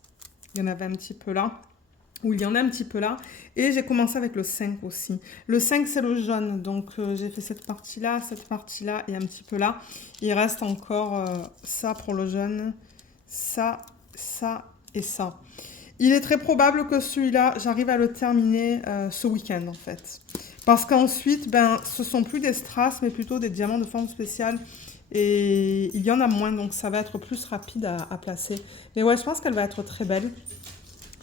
Il y en avait un petit peu là. Où il y en a un petit peu là. Et j'ai commencé avec le 5 aussi. Le 5, c'est le jaune. Donc, j'ai fait cette partie-là et un petit peu là. Il reste encore ça pour le jaune. Ça et ça. Il est très probable que celui-là, j'arrive à le terminer ce week-end, en fait. Parce qu'ensuite, ben, ce sont plus des strass, mais plutôt des diamants de forme spéciale. Et il y en a moins, donc ça va être plus rapide à placer. Mais ouais, je pense qu'elle va être très belle.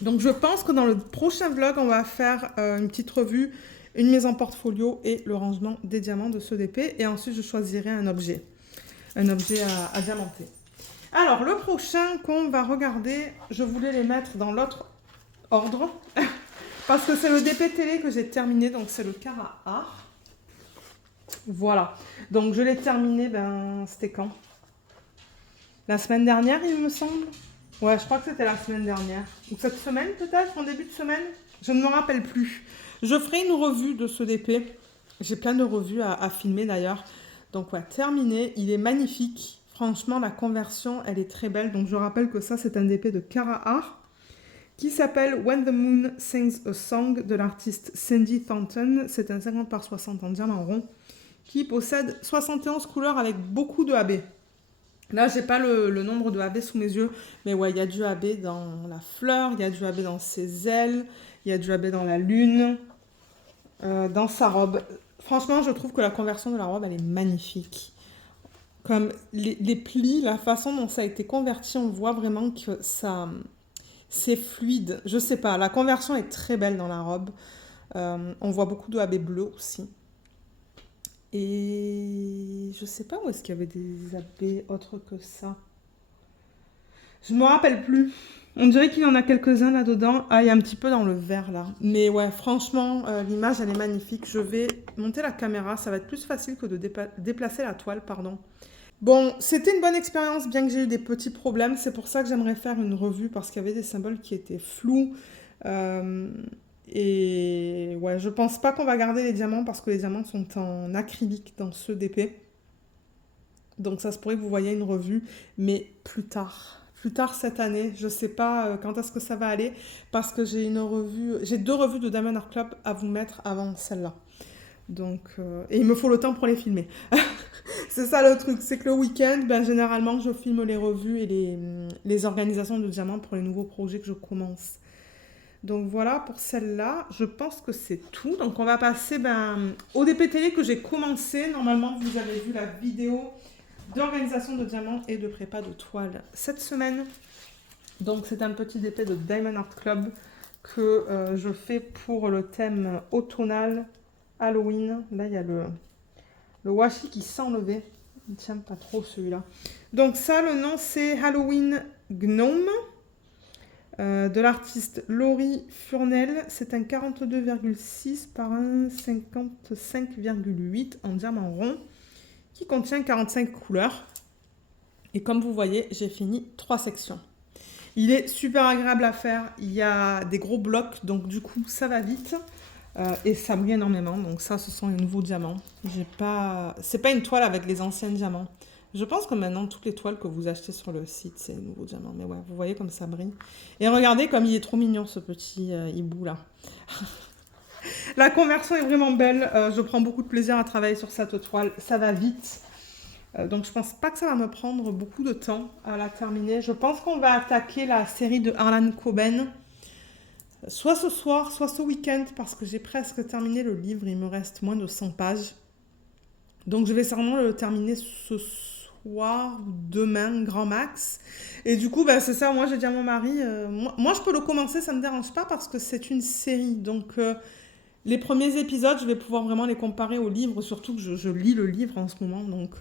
Donc, je pense que dans le prochain vlog, on va faire une petite revue, une mise en portfolio et le rangement des diamants de ce DP. Et ensuite, je choisirai un objet à diamanter. Alors, le prochain qu'on va regarder, je voulais les mettre dans l'autre ordre. Parce que c'est le DP télé que j'ai terminé, donc c'est le Cara Art. Voilà. Donc, je l'ai terminé, ben, c'était quand? La semaine dernière, il me semble. Ouais, je crois que c'était la semaine dernière. Ou cette semaine peut-être, en début de semaine. Je ne me rappelle plus. Je ferai une revue de ce DP. J'ai plein de revues à filmer d'ailleurs. Donc ouais, terminé. Il est magnifique. Franchement, la conversion, elle est très belle. Donc je rappelle que ça, c'est un DP de Cara Art qui s'appelle When the Moon Sings a Song de l'artiste Sandy Thornton. C'est un 50 par 60 en diamant rond qui possède 71 couleurs avec beaucoup de AB. Là, j'ai pas le nombre de AB sous mes yeux, mais ouais, il y a du AB dans la fleur, il y a du AB dans ses ailes, il y a du AB dans la lune, dans sa robe. Franchement, je trouve que la conversion de la robe, elle est magnifique. Comme les plis, la façon dont ça a été converti, on voit vraiment que ça, c'est fluide. Je sais pas, la conversion est très belle dans la robe. On voit beaucoup de AB bleu aussi. Et je sais pas où est-ce qu'il y avait des AB autres que ça. Je me rappelle plus. On dirait qu'il y en a quelques-uns là-dedans. Ah, il y a un petit peu dans le vert là. Mais ouais, franchement, l'image elle est magnifique. Je vais monter la caméra. Ça va être plus facile que de déplacer la toile, pardon. Bon, c'était une bonne expérience, bien que j'ai eu des petits problèmes. C'est pour ça que j'aimerais faire une revue parce qu'il y avait des symboles qui étaient flous. Et ouais, je pense pas qu'on va garder les diamants parce que les diamants sont en acrylique dans ce DP. Donc ça se pourrait que vous voyez une revue, mais plus tard. Plus tard cette année, je sais pas quand est-ce que ça va aller parce que j'ai deux revues de Diamond Art Club à vous mettre avant celle-là. Donc, et il me faut le temps pour les filmer. C'est ça le truc, c'est que le week-end, ben, généralement, je filme les revues et les organisations de diamants pour les nouveaux projets que je commence. Donc voilà pour celle-là, je pense que c'est tout. Donc on va passer au DP télé que j'ai commencé. Normalement, vous avez vu la vidéo d'organisation de diamants et de prépa de toile cette semaine. Donc c'est un petit DP de Diamond Art Club que je fais pour le thème automnal, Halloween. Là, il y a le washi qui s'est enlevé. Il ne tient pas trop celui-là. Donc ça, le nom, c'est Halloween Gnome. De l'artiste Laurie Furnel. C'est un 42,6 par un 55,8 en diamant rond qui contient 45 couleurs. Et comme vous voyez, j'ai fini 3 sections. Il est super agréable à faire. Il y a des gros blocs, donc du coup, ça va vite. Et ça brille énormément. Donc ça, ce sont les nouveaux diamants. C'est pas une toile avec les anciens diamants. Je pense que maintenant, toutes les toiles que vous achetez sur le site, c'est les nouveaux diamants. Mais ouais, vous voyez comme ça brille. Et regardez comme il est trop mignon, ce petit hibou là. La conversion est vraiment belle. Je prends beaucoup de plaisir à travailler sur cette toile. Ça va vite. Donc je pense pas que ça va me prendre beaucoup de temps à la terminer. Je pense qu'on va attaquer la série de Harlan Coben. Soit ce soir, soit ce week-end, parce que j'ai presque terminé le livre. Il me reste moins de 100 pages. Donc je vais certainement le terminer ce soir ou demain, grand max. Et du coup, c'est ça, moi j'ai dit à mon mari, moi je peux le commencer, ça ne me dérange pas parce que c'est une série. Donc les premiers épisodes, je vais pouvoir vraiment les comparer au livre, surtout que je lis le livre en ce moment. Donc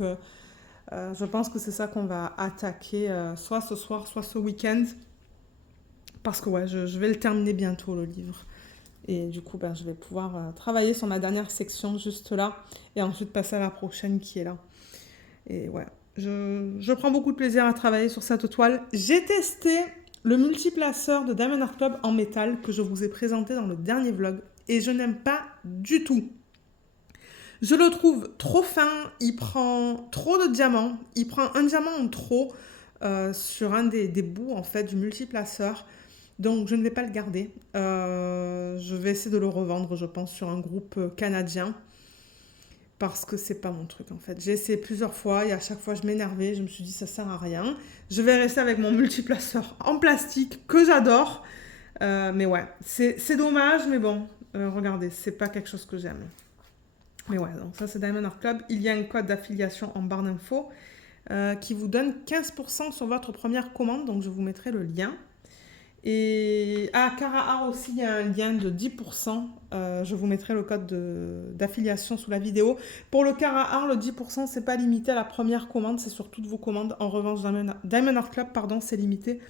je pense que c'est ça qu'on va attaquer, soit ce soir, soit ce week-end. Parce que ouais, je vais le terminer bientôt, le livre. Et du coup, je vais pouvoir travailler sur ma dernière section juste là. Et ensuite passer à la prochaine qui est là. Et ouais, je prends beaucoup de plaisir à travailler sur cette toile. J'ai testé le multiplaceur de Diamond Art Club en métal que je vous ai présenté dans le dernier vlog. Et je n'aime pas du tout. Je le trouve trop fin, il prend trop de diamants. Il prend un diamant en trop sur un des bouts en fait du multiplaceur. Donc je ne vais pas le garder. Je vais essayer de le revendre, je pense, sur un groupe canadien. Parce que c'est pas mon truc en fait. J'ai essayé plusieurs fois et à chaque fois je m'énervais. Je me suis dit ça sert à rien. Je vais rester avec mon multiplaceur en plastique que j'adore. Mais ouais, c'est dommage, mais bon, regardez, c'est pas quelque chose que j'aime. Mais ouais, donc ça c'est Diamond Art Club. Il y a un code d'affiliation en barre d'infos qui vous donne 15% sur votre première commande. Donc je vous mettrai le lien. Et à Cara aussi, il y a un lien de 10%. Je vous mettrai le code d'affiliation sous la vidéo. Pour le Cara le 10%, c'est pas limité à la première commande, c'est sur toutes vos commandes. En revanche, Diamond Art Club, c'est limité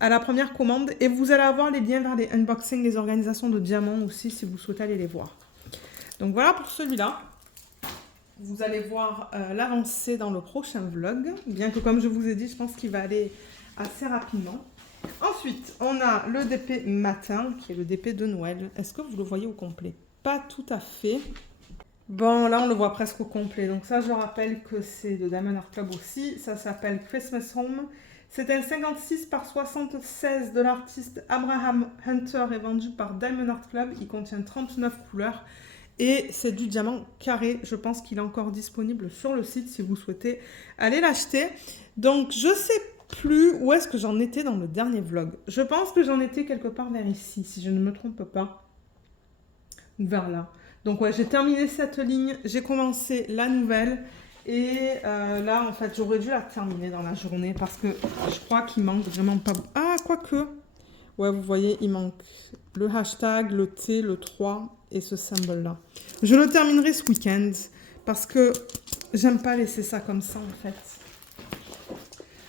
à la première commande. Et vous allez avoir les liens vers les unboxings, les organisations de diamants aussi, si vous souhaitez aller les voir. Donc voilà pour celui-là. Vous allez voir l'avancée dans le prochain vlog. Bien que, comme je vous ai dit, je pense qu'il va aller assez rapidement. Ensuite, on a le DP matin, qui est le DP de Noël. Est-ce que vous le voyez au complet? Pas tout à fait. Bon, là, on le voit presque au complet. Donc ça, je rappelle que c'est de Diamond Art Club aussi. Ça s'appelle Christmas Home. C'est un 56 par 76 de l'artiste Abraham Hunter et vendu par Diamond Art Club. Il contient 39 couleurs. Et c'est du diamant carré. Je pense qu'il est encore disponible sur le site si vous souhaitez aller l'acheter. Donc, je sais plus où est-ce que j'en étais dans le dernier vlog. Je pense que j'en étais quelque part vers ici, si je ne me trompe pas. Ou vers là. Donc ouais, j'ai terminé cette ligne, j'ai commencé la nouvelle. Et là, en fait, j'aurais dû la terminer dans la journée parce que je crois qu'il manque vraiment pas... Ah, quoique. Ouais, vous voyez, il manque le hashtag, le T, le 3 et ce symbole-là. Je le terminerai ce week-end parce que j'aime pas laisser ça comme ça, en fait.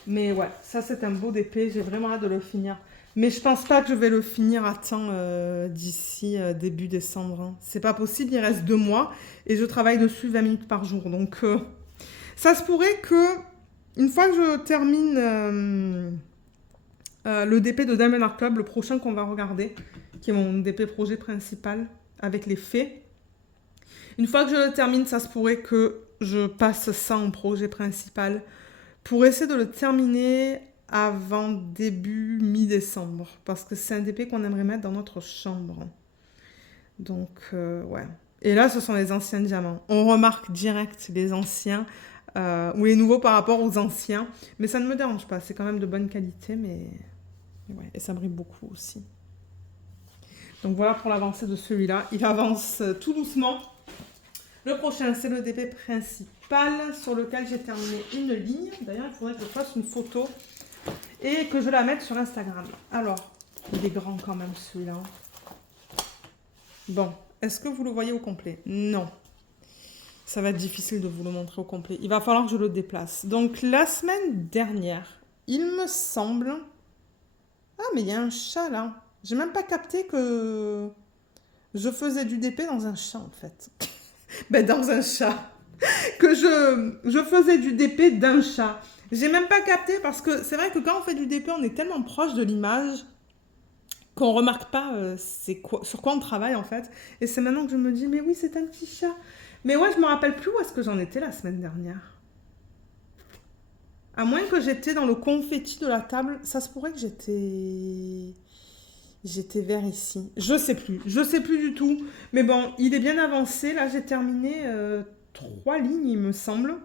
Mais ouais, ça c'est un beau DP, j'ai vraiment hâte de le finir. Mais je pense pas que je vais le finir à temps d'ici début décembre. Hein. C'est pas possible, il reste 2 mois et je travaille dessus 20 minutes par jour. Donc ça se pourrait que, une fois que je termine le DP de Diamond Art Club, le prochain qu'on va regarder, qui est mon DP projet principal avec les fées, une fois que je le termine, ça se pourrait que je passe ça en projet principal pour essayer de le terminer avant début mi-décembre. Parce que c'est un DP qu'on aimerait mettre dans notre chambre. Donc, ouais. Et là, ce sont les anciens diamants. On remarque direct les anciens ou les nouveaux par rapport aux anciens. Mais ça ne me dérange pas. C'est quand même de bonne qualité, mais ouais. Et ça brille beaucoup aussi. Donc voilà pour l'avancée de celui-là. Il avance tout doucement. Le prochain, c'est le DP principal sur lequel j'ai terminé une ligne. D'ailleurs, il faudrait que je fasse une photo et que je la mette sur Instagram. Alors, il est grand quand même celui-là. Bon, est-ce que vous le voyez au complet? Non. Ça va être difficile de vous le montrer au complet. Il va falloir que je le déplace. Donc, la semaine dernière, il me semble... Ah, mais il y a un chat là. J'ai même pas capté que je faisais du DP dans un chat en fait. Ben, dans un chat. Que je faisais du DP d'un chat. J'ai même pas capté parce que c'est vrai que quand on fait du DP, on est tellement proche de l'image qu'on remarque pas sur quoi on travaille en fait. Et c'est maintenant que je me dis, mais oui, c'est un petit chat. Mais ouais, je me rappelle plus où est-ce que j'en étais la semaine dernière. À moins que j'étais dans le confetti de la table, ça se pourrait que j'étais vers ici. Je sais plus. Je sais plus du tout. Mais bon, il est bien avancé. Là, j'ai terminé 3 lignes, il me semble.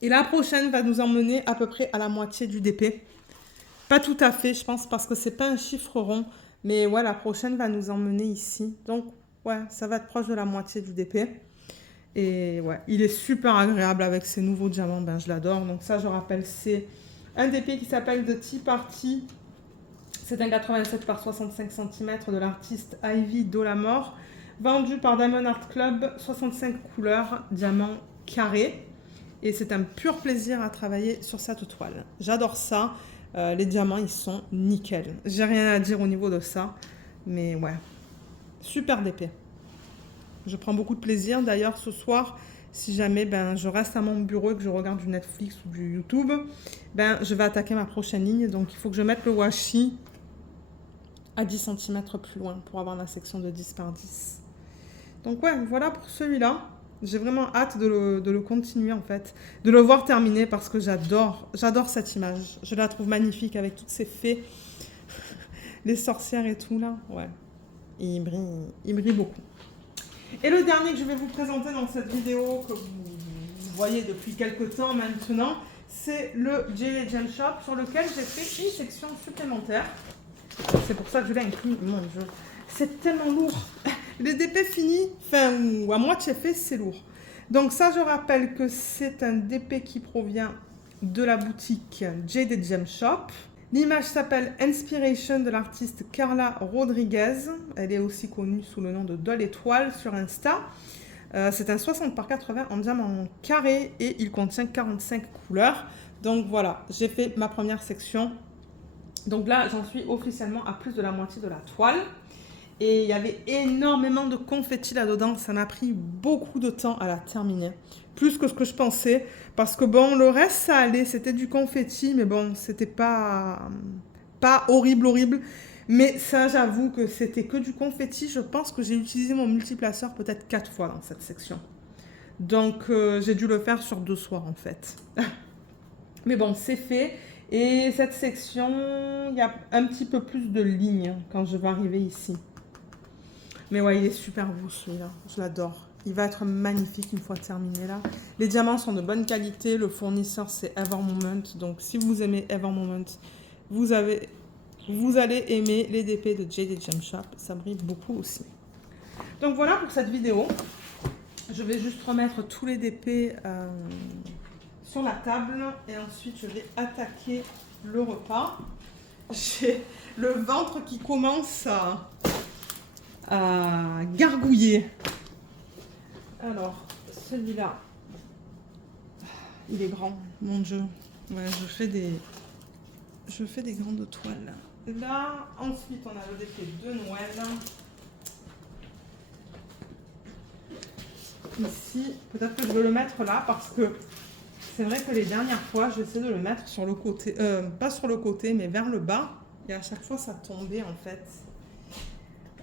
Et la prochaine va nous emmener à peu près à la moitié du DP. Pas tout à fait, je pense, parce que c'est pas un chiffre rond. Mais ouais, la prochaine va nous emmener ici. Donc, ouais, ça va être proche de la moitié du DP. Et ouais, il est super agréable avec ses nouveaux diamants. Ben, je l'adore. Donc ça, je rappelle, c'est un DP qui s'appelle The Tea Party. C'est un 87 par 65 cm de l'artiste Ivy Dolamore. Vendu par Diamond Art Club, 65 couleurs, diamants carrés. Et c'est un pur plaisir à travailler sur cette toile. J'adore ça. Les diamants, ils sont nickel. J'ai rien à dire au niveau de ça. Mais ouais, super d'épée. Je prends beaucoup de plaisir. D'ailleurs, ce soir, si jamais je reste à mon bureau et que je regarde du Netflix ou du YouTube, je vais attaquer ma prochaine ligne. Donc, il faut que je mette le washi à 10 cm plus loin pour avoir ma section de 10 par 10. Donc ouais, voilà pour celui-là. J'ai vraiment hâte de le continuer en fait, de le voir terminer parce que j'adore cette image. Je la trouve magnifique avec toutes ces fées, les sorcières et tout là. Ouais, et il brille beaucoup. Et le dernier que je vais vous présenter dans cette vidéo que vous voyez depuis quelques temps maintenant, c'est le J.D. Gem Shop sur lequel j'ai fait une section supplémentaire. C'est pour ça que je l'ai inclus. Mon Dieu, c'est tellement lourd. Les DP finis, ou à moitié fait, c'est lourd. Donc ça, je rappelle que c'est un DP qui provient de la boutique J.D. Gem Shop. L'image s'appelle Inspiration de l'artiste Carla Rodriguez. Elle est aussi connue sous le nom de Doll Étoile sur Insta. C'est un 60 par 80 en diamant carré et il contient 45 couleurs. Donc voilà, j'ai fait ma première section. Donc là, j'en suis officiellement à plus de la moitié de la toile. Et il y avait énormément de confettis là-dedans. Ça m'a pris beaucoup de temps à la terminer. Plus que ce que je pensais. Parce que bon, le reste, ça allait. C'était du confetti. Mais bon, c'était pas horrible. Mais ça, j'avoue que c'était que du confetti. Je pense que j'ai utilisé mon multiplaceur peut-être 4 fois dans cette section. Donc, j'ai dû le faire sur 2 soirs en fait. Mais bon, c'est fait. Et cette section, il y a un petit peu plus de lignes quand je vais arriver ici. Mais ouais, il est super beau celui-là. Je l'adore. Il va être magnifique une fois terminé là. Les diamants sont de bonne qualité. Le fournisseur, c'est Evermoment. Donc, si vous aimez Evermoment, vous allez aimer les DP de J.D. Gem Shop. Ça brille beaucoup aussi. Donc, voilà pour cette vidéo. Je vais juste remettre tous les DP sur la table. Et ensuite, je vais attaquer le repas. J'ai le ventre qui commence à gargouiller. Alors, celui-là, il est grand, mon Dieu. Ouais, je fais des grandes toiles. Là, ensuite, on a le DP de Noël. Ici, peut-être que je vais le mettre là parce que c'est vrai que les dernières fois, j'essaie de le mettre sur le côté, pas sur le côté, mais vers le bas. Et à chaque fois, ça tombait en fait.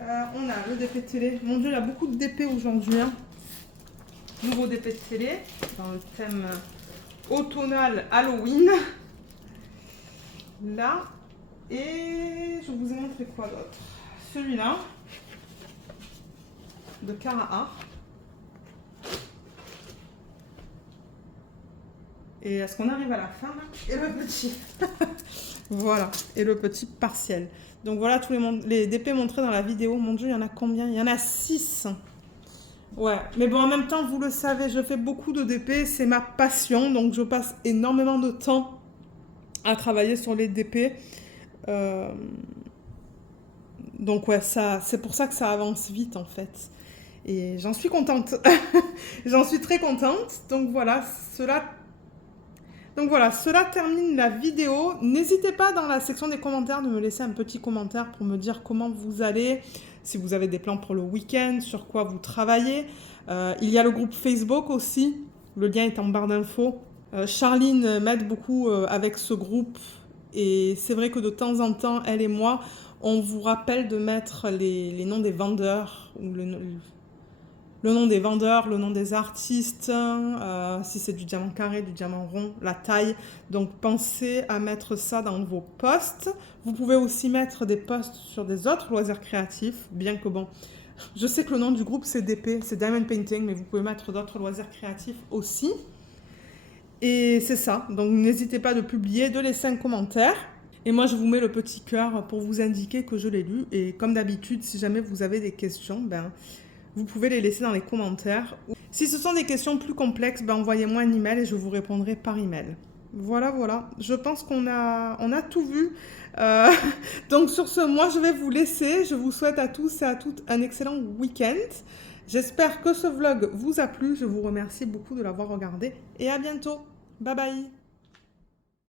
On a le DP télé. Mon Dieu, il y a beaucoup de DP aujourd'hui. Hein. Nouveau DP de télé dans le thème automnal Halloween. Là. Et je vous ai montré quoi d'autre? Celui-là. de Karaha. Et est-ce qu'on arrive à la fin là? Et le petit. Voilà, et le petit partiel. Donc voilà tous les DP montrés dans la vidéo. Mon Dieu, il y en a combien? Il y en a 6. Ouais, mais bon, en même temps, vous le savez, je fais beaucoup de DP, c'est ma passion, donc je passe énormément de temps à travailler sur les DP. Donc ouais, c'est pour ça que ça avance vite en fait. Et j'en suis contente. J'en suis très contente. Donc voilà, cela termine la vidéo. N'hésitez pas dans la section des commentaires de me laisser un petit commentaire pour me dire comment vous allez, si vous avez des plans pour le week-end, sur quoi vous travaillez. Il y a le groupe Facebook aussi, le lien est en barre d'infos. Charline m'aide beaucoup avec ce groupe et c'est vrai que de temps en temps, elle et moi, on vous rappelle de mettre les noms des vendeurs ou le nom des vendeurs, le nom des artistes, si c'est du diamant carré, du diamant rond, la taille. Donc pensez à mettre ça dans vos posts. Vous pouvez aussi mettre des posts sur des autres loisirs créatifs, bien que bon, je sais que le nom du groupe c'est DP, c'est Diamond Painting, mais vous pouvez mettre d'autres loisirs créatifs aussi. Et c'est ça, donc n'hésitez pas de publier, de laisser un commentaire. Et moi je vous mets le petit cœur pour vous indiquer que je l'ai lu. Et comme d'habitude, si jamais vous avez des questions, vous pouvez les laisser dans les commentaires. Si ce sont des questions plus complexes, envoyez-moi un email et je vous répondrai par email. Voilà. Je pense qu'on a tout vu. Donc sur ce, moi je vais vous laisser. Je vous souhaite à tous et à toutes un excellent week-end. J'espère que ce vlog vous a plu. Je vous remercie beaucoup de l'avoir regardé et à bientôt. Bye bye.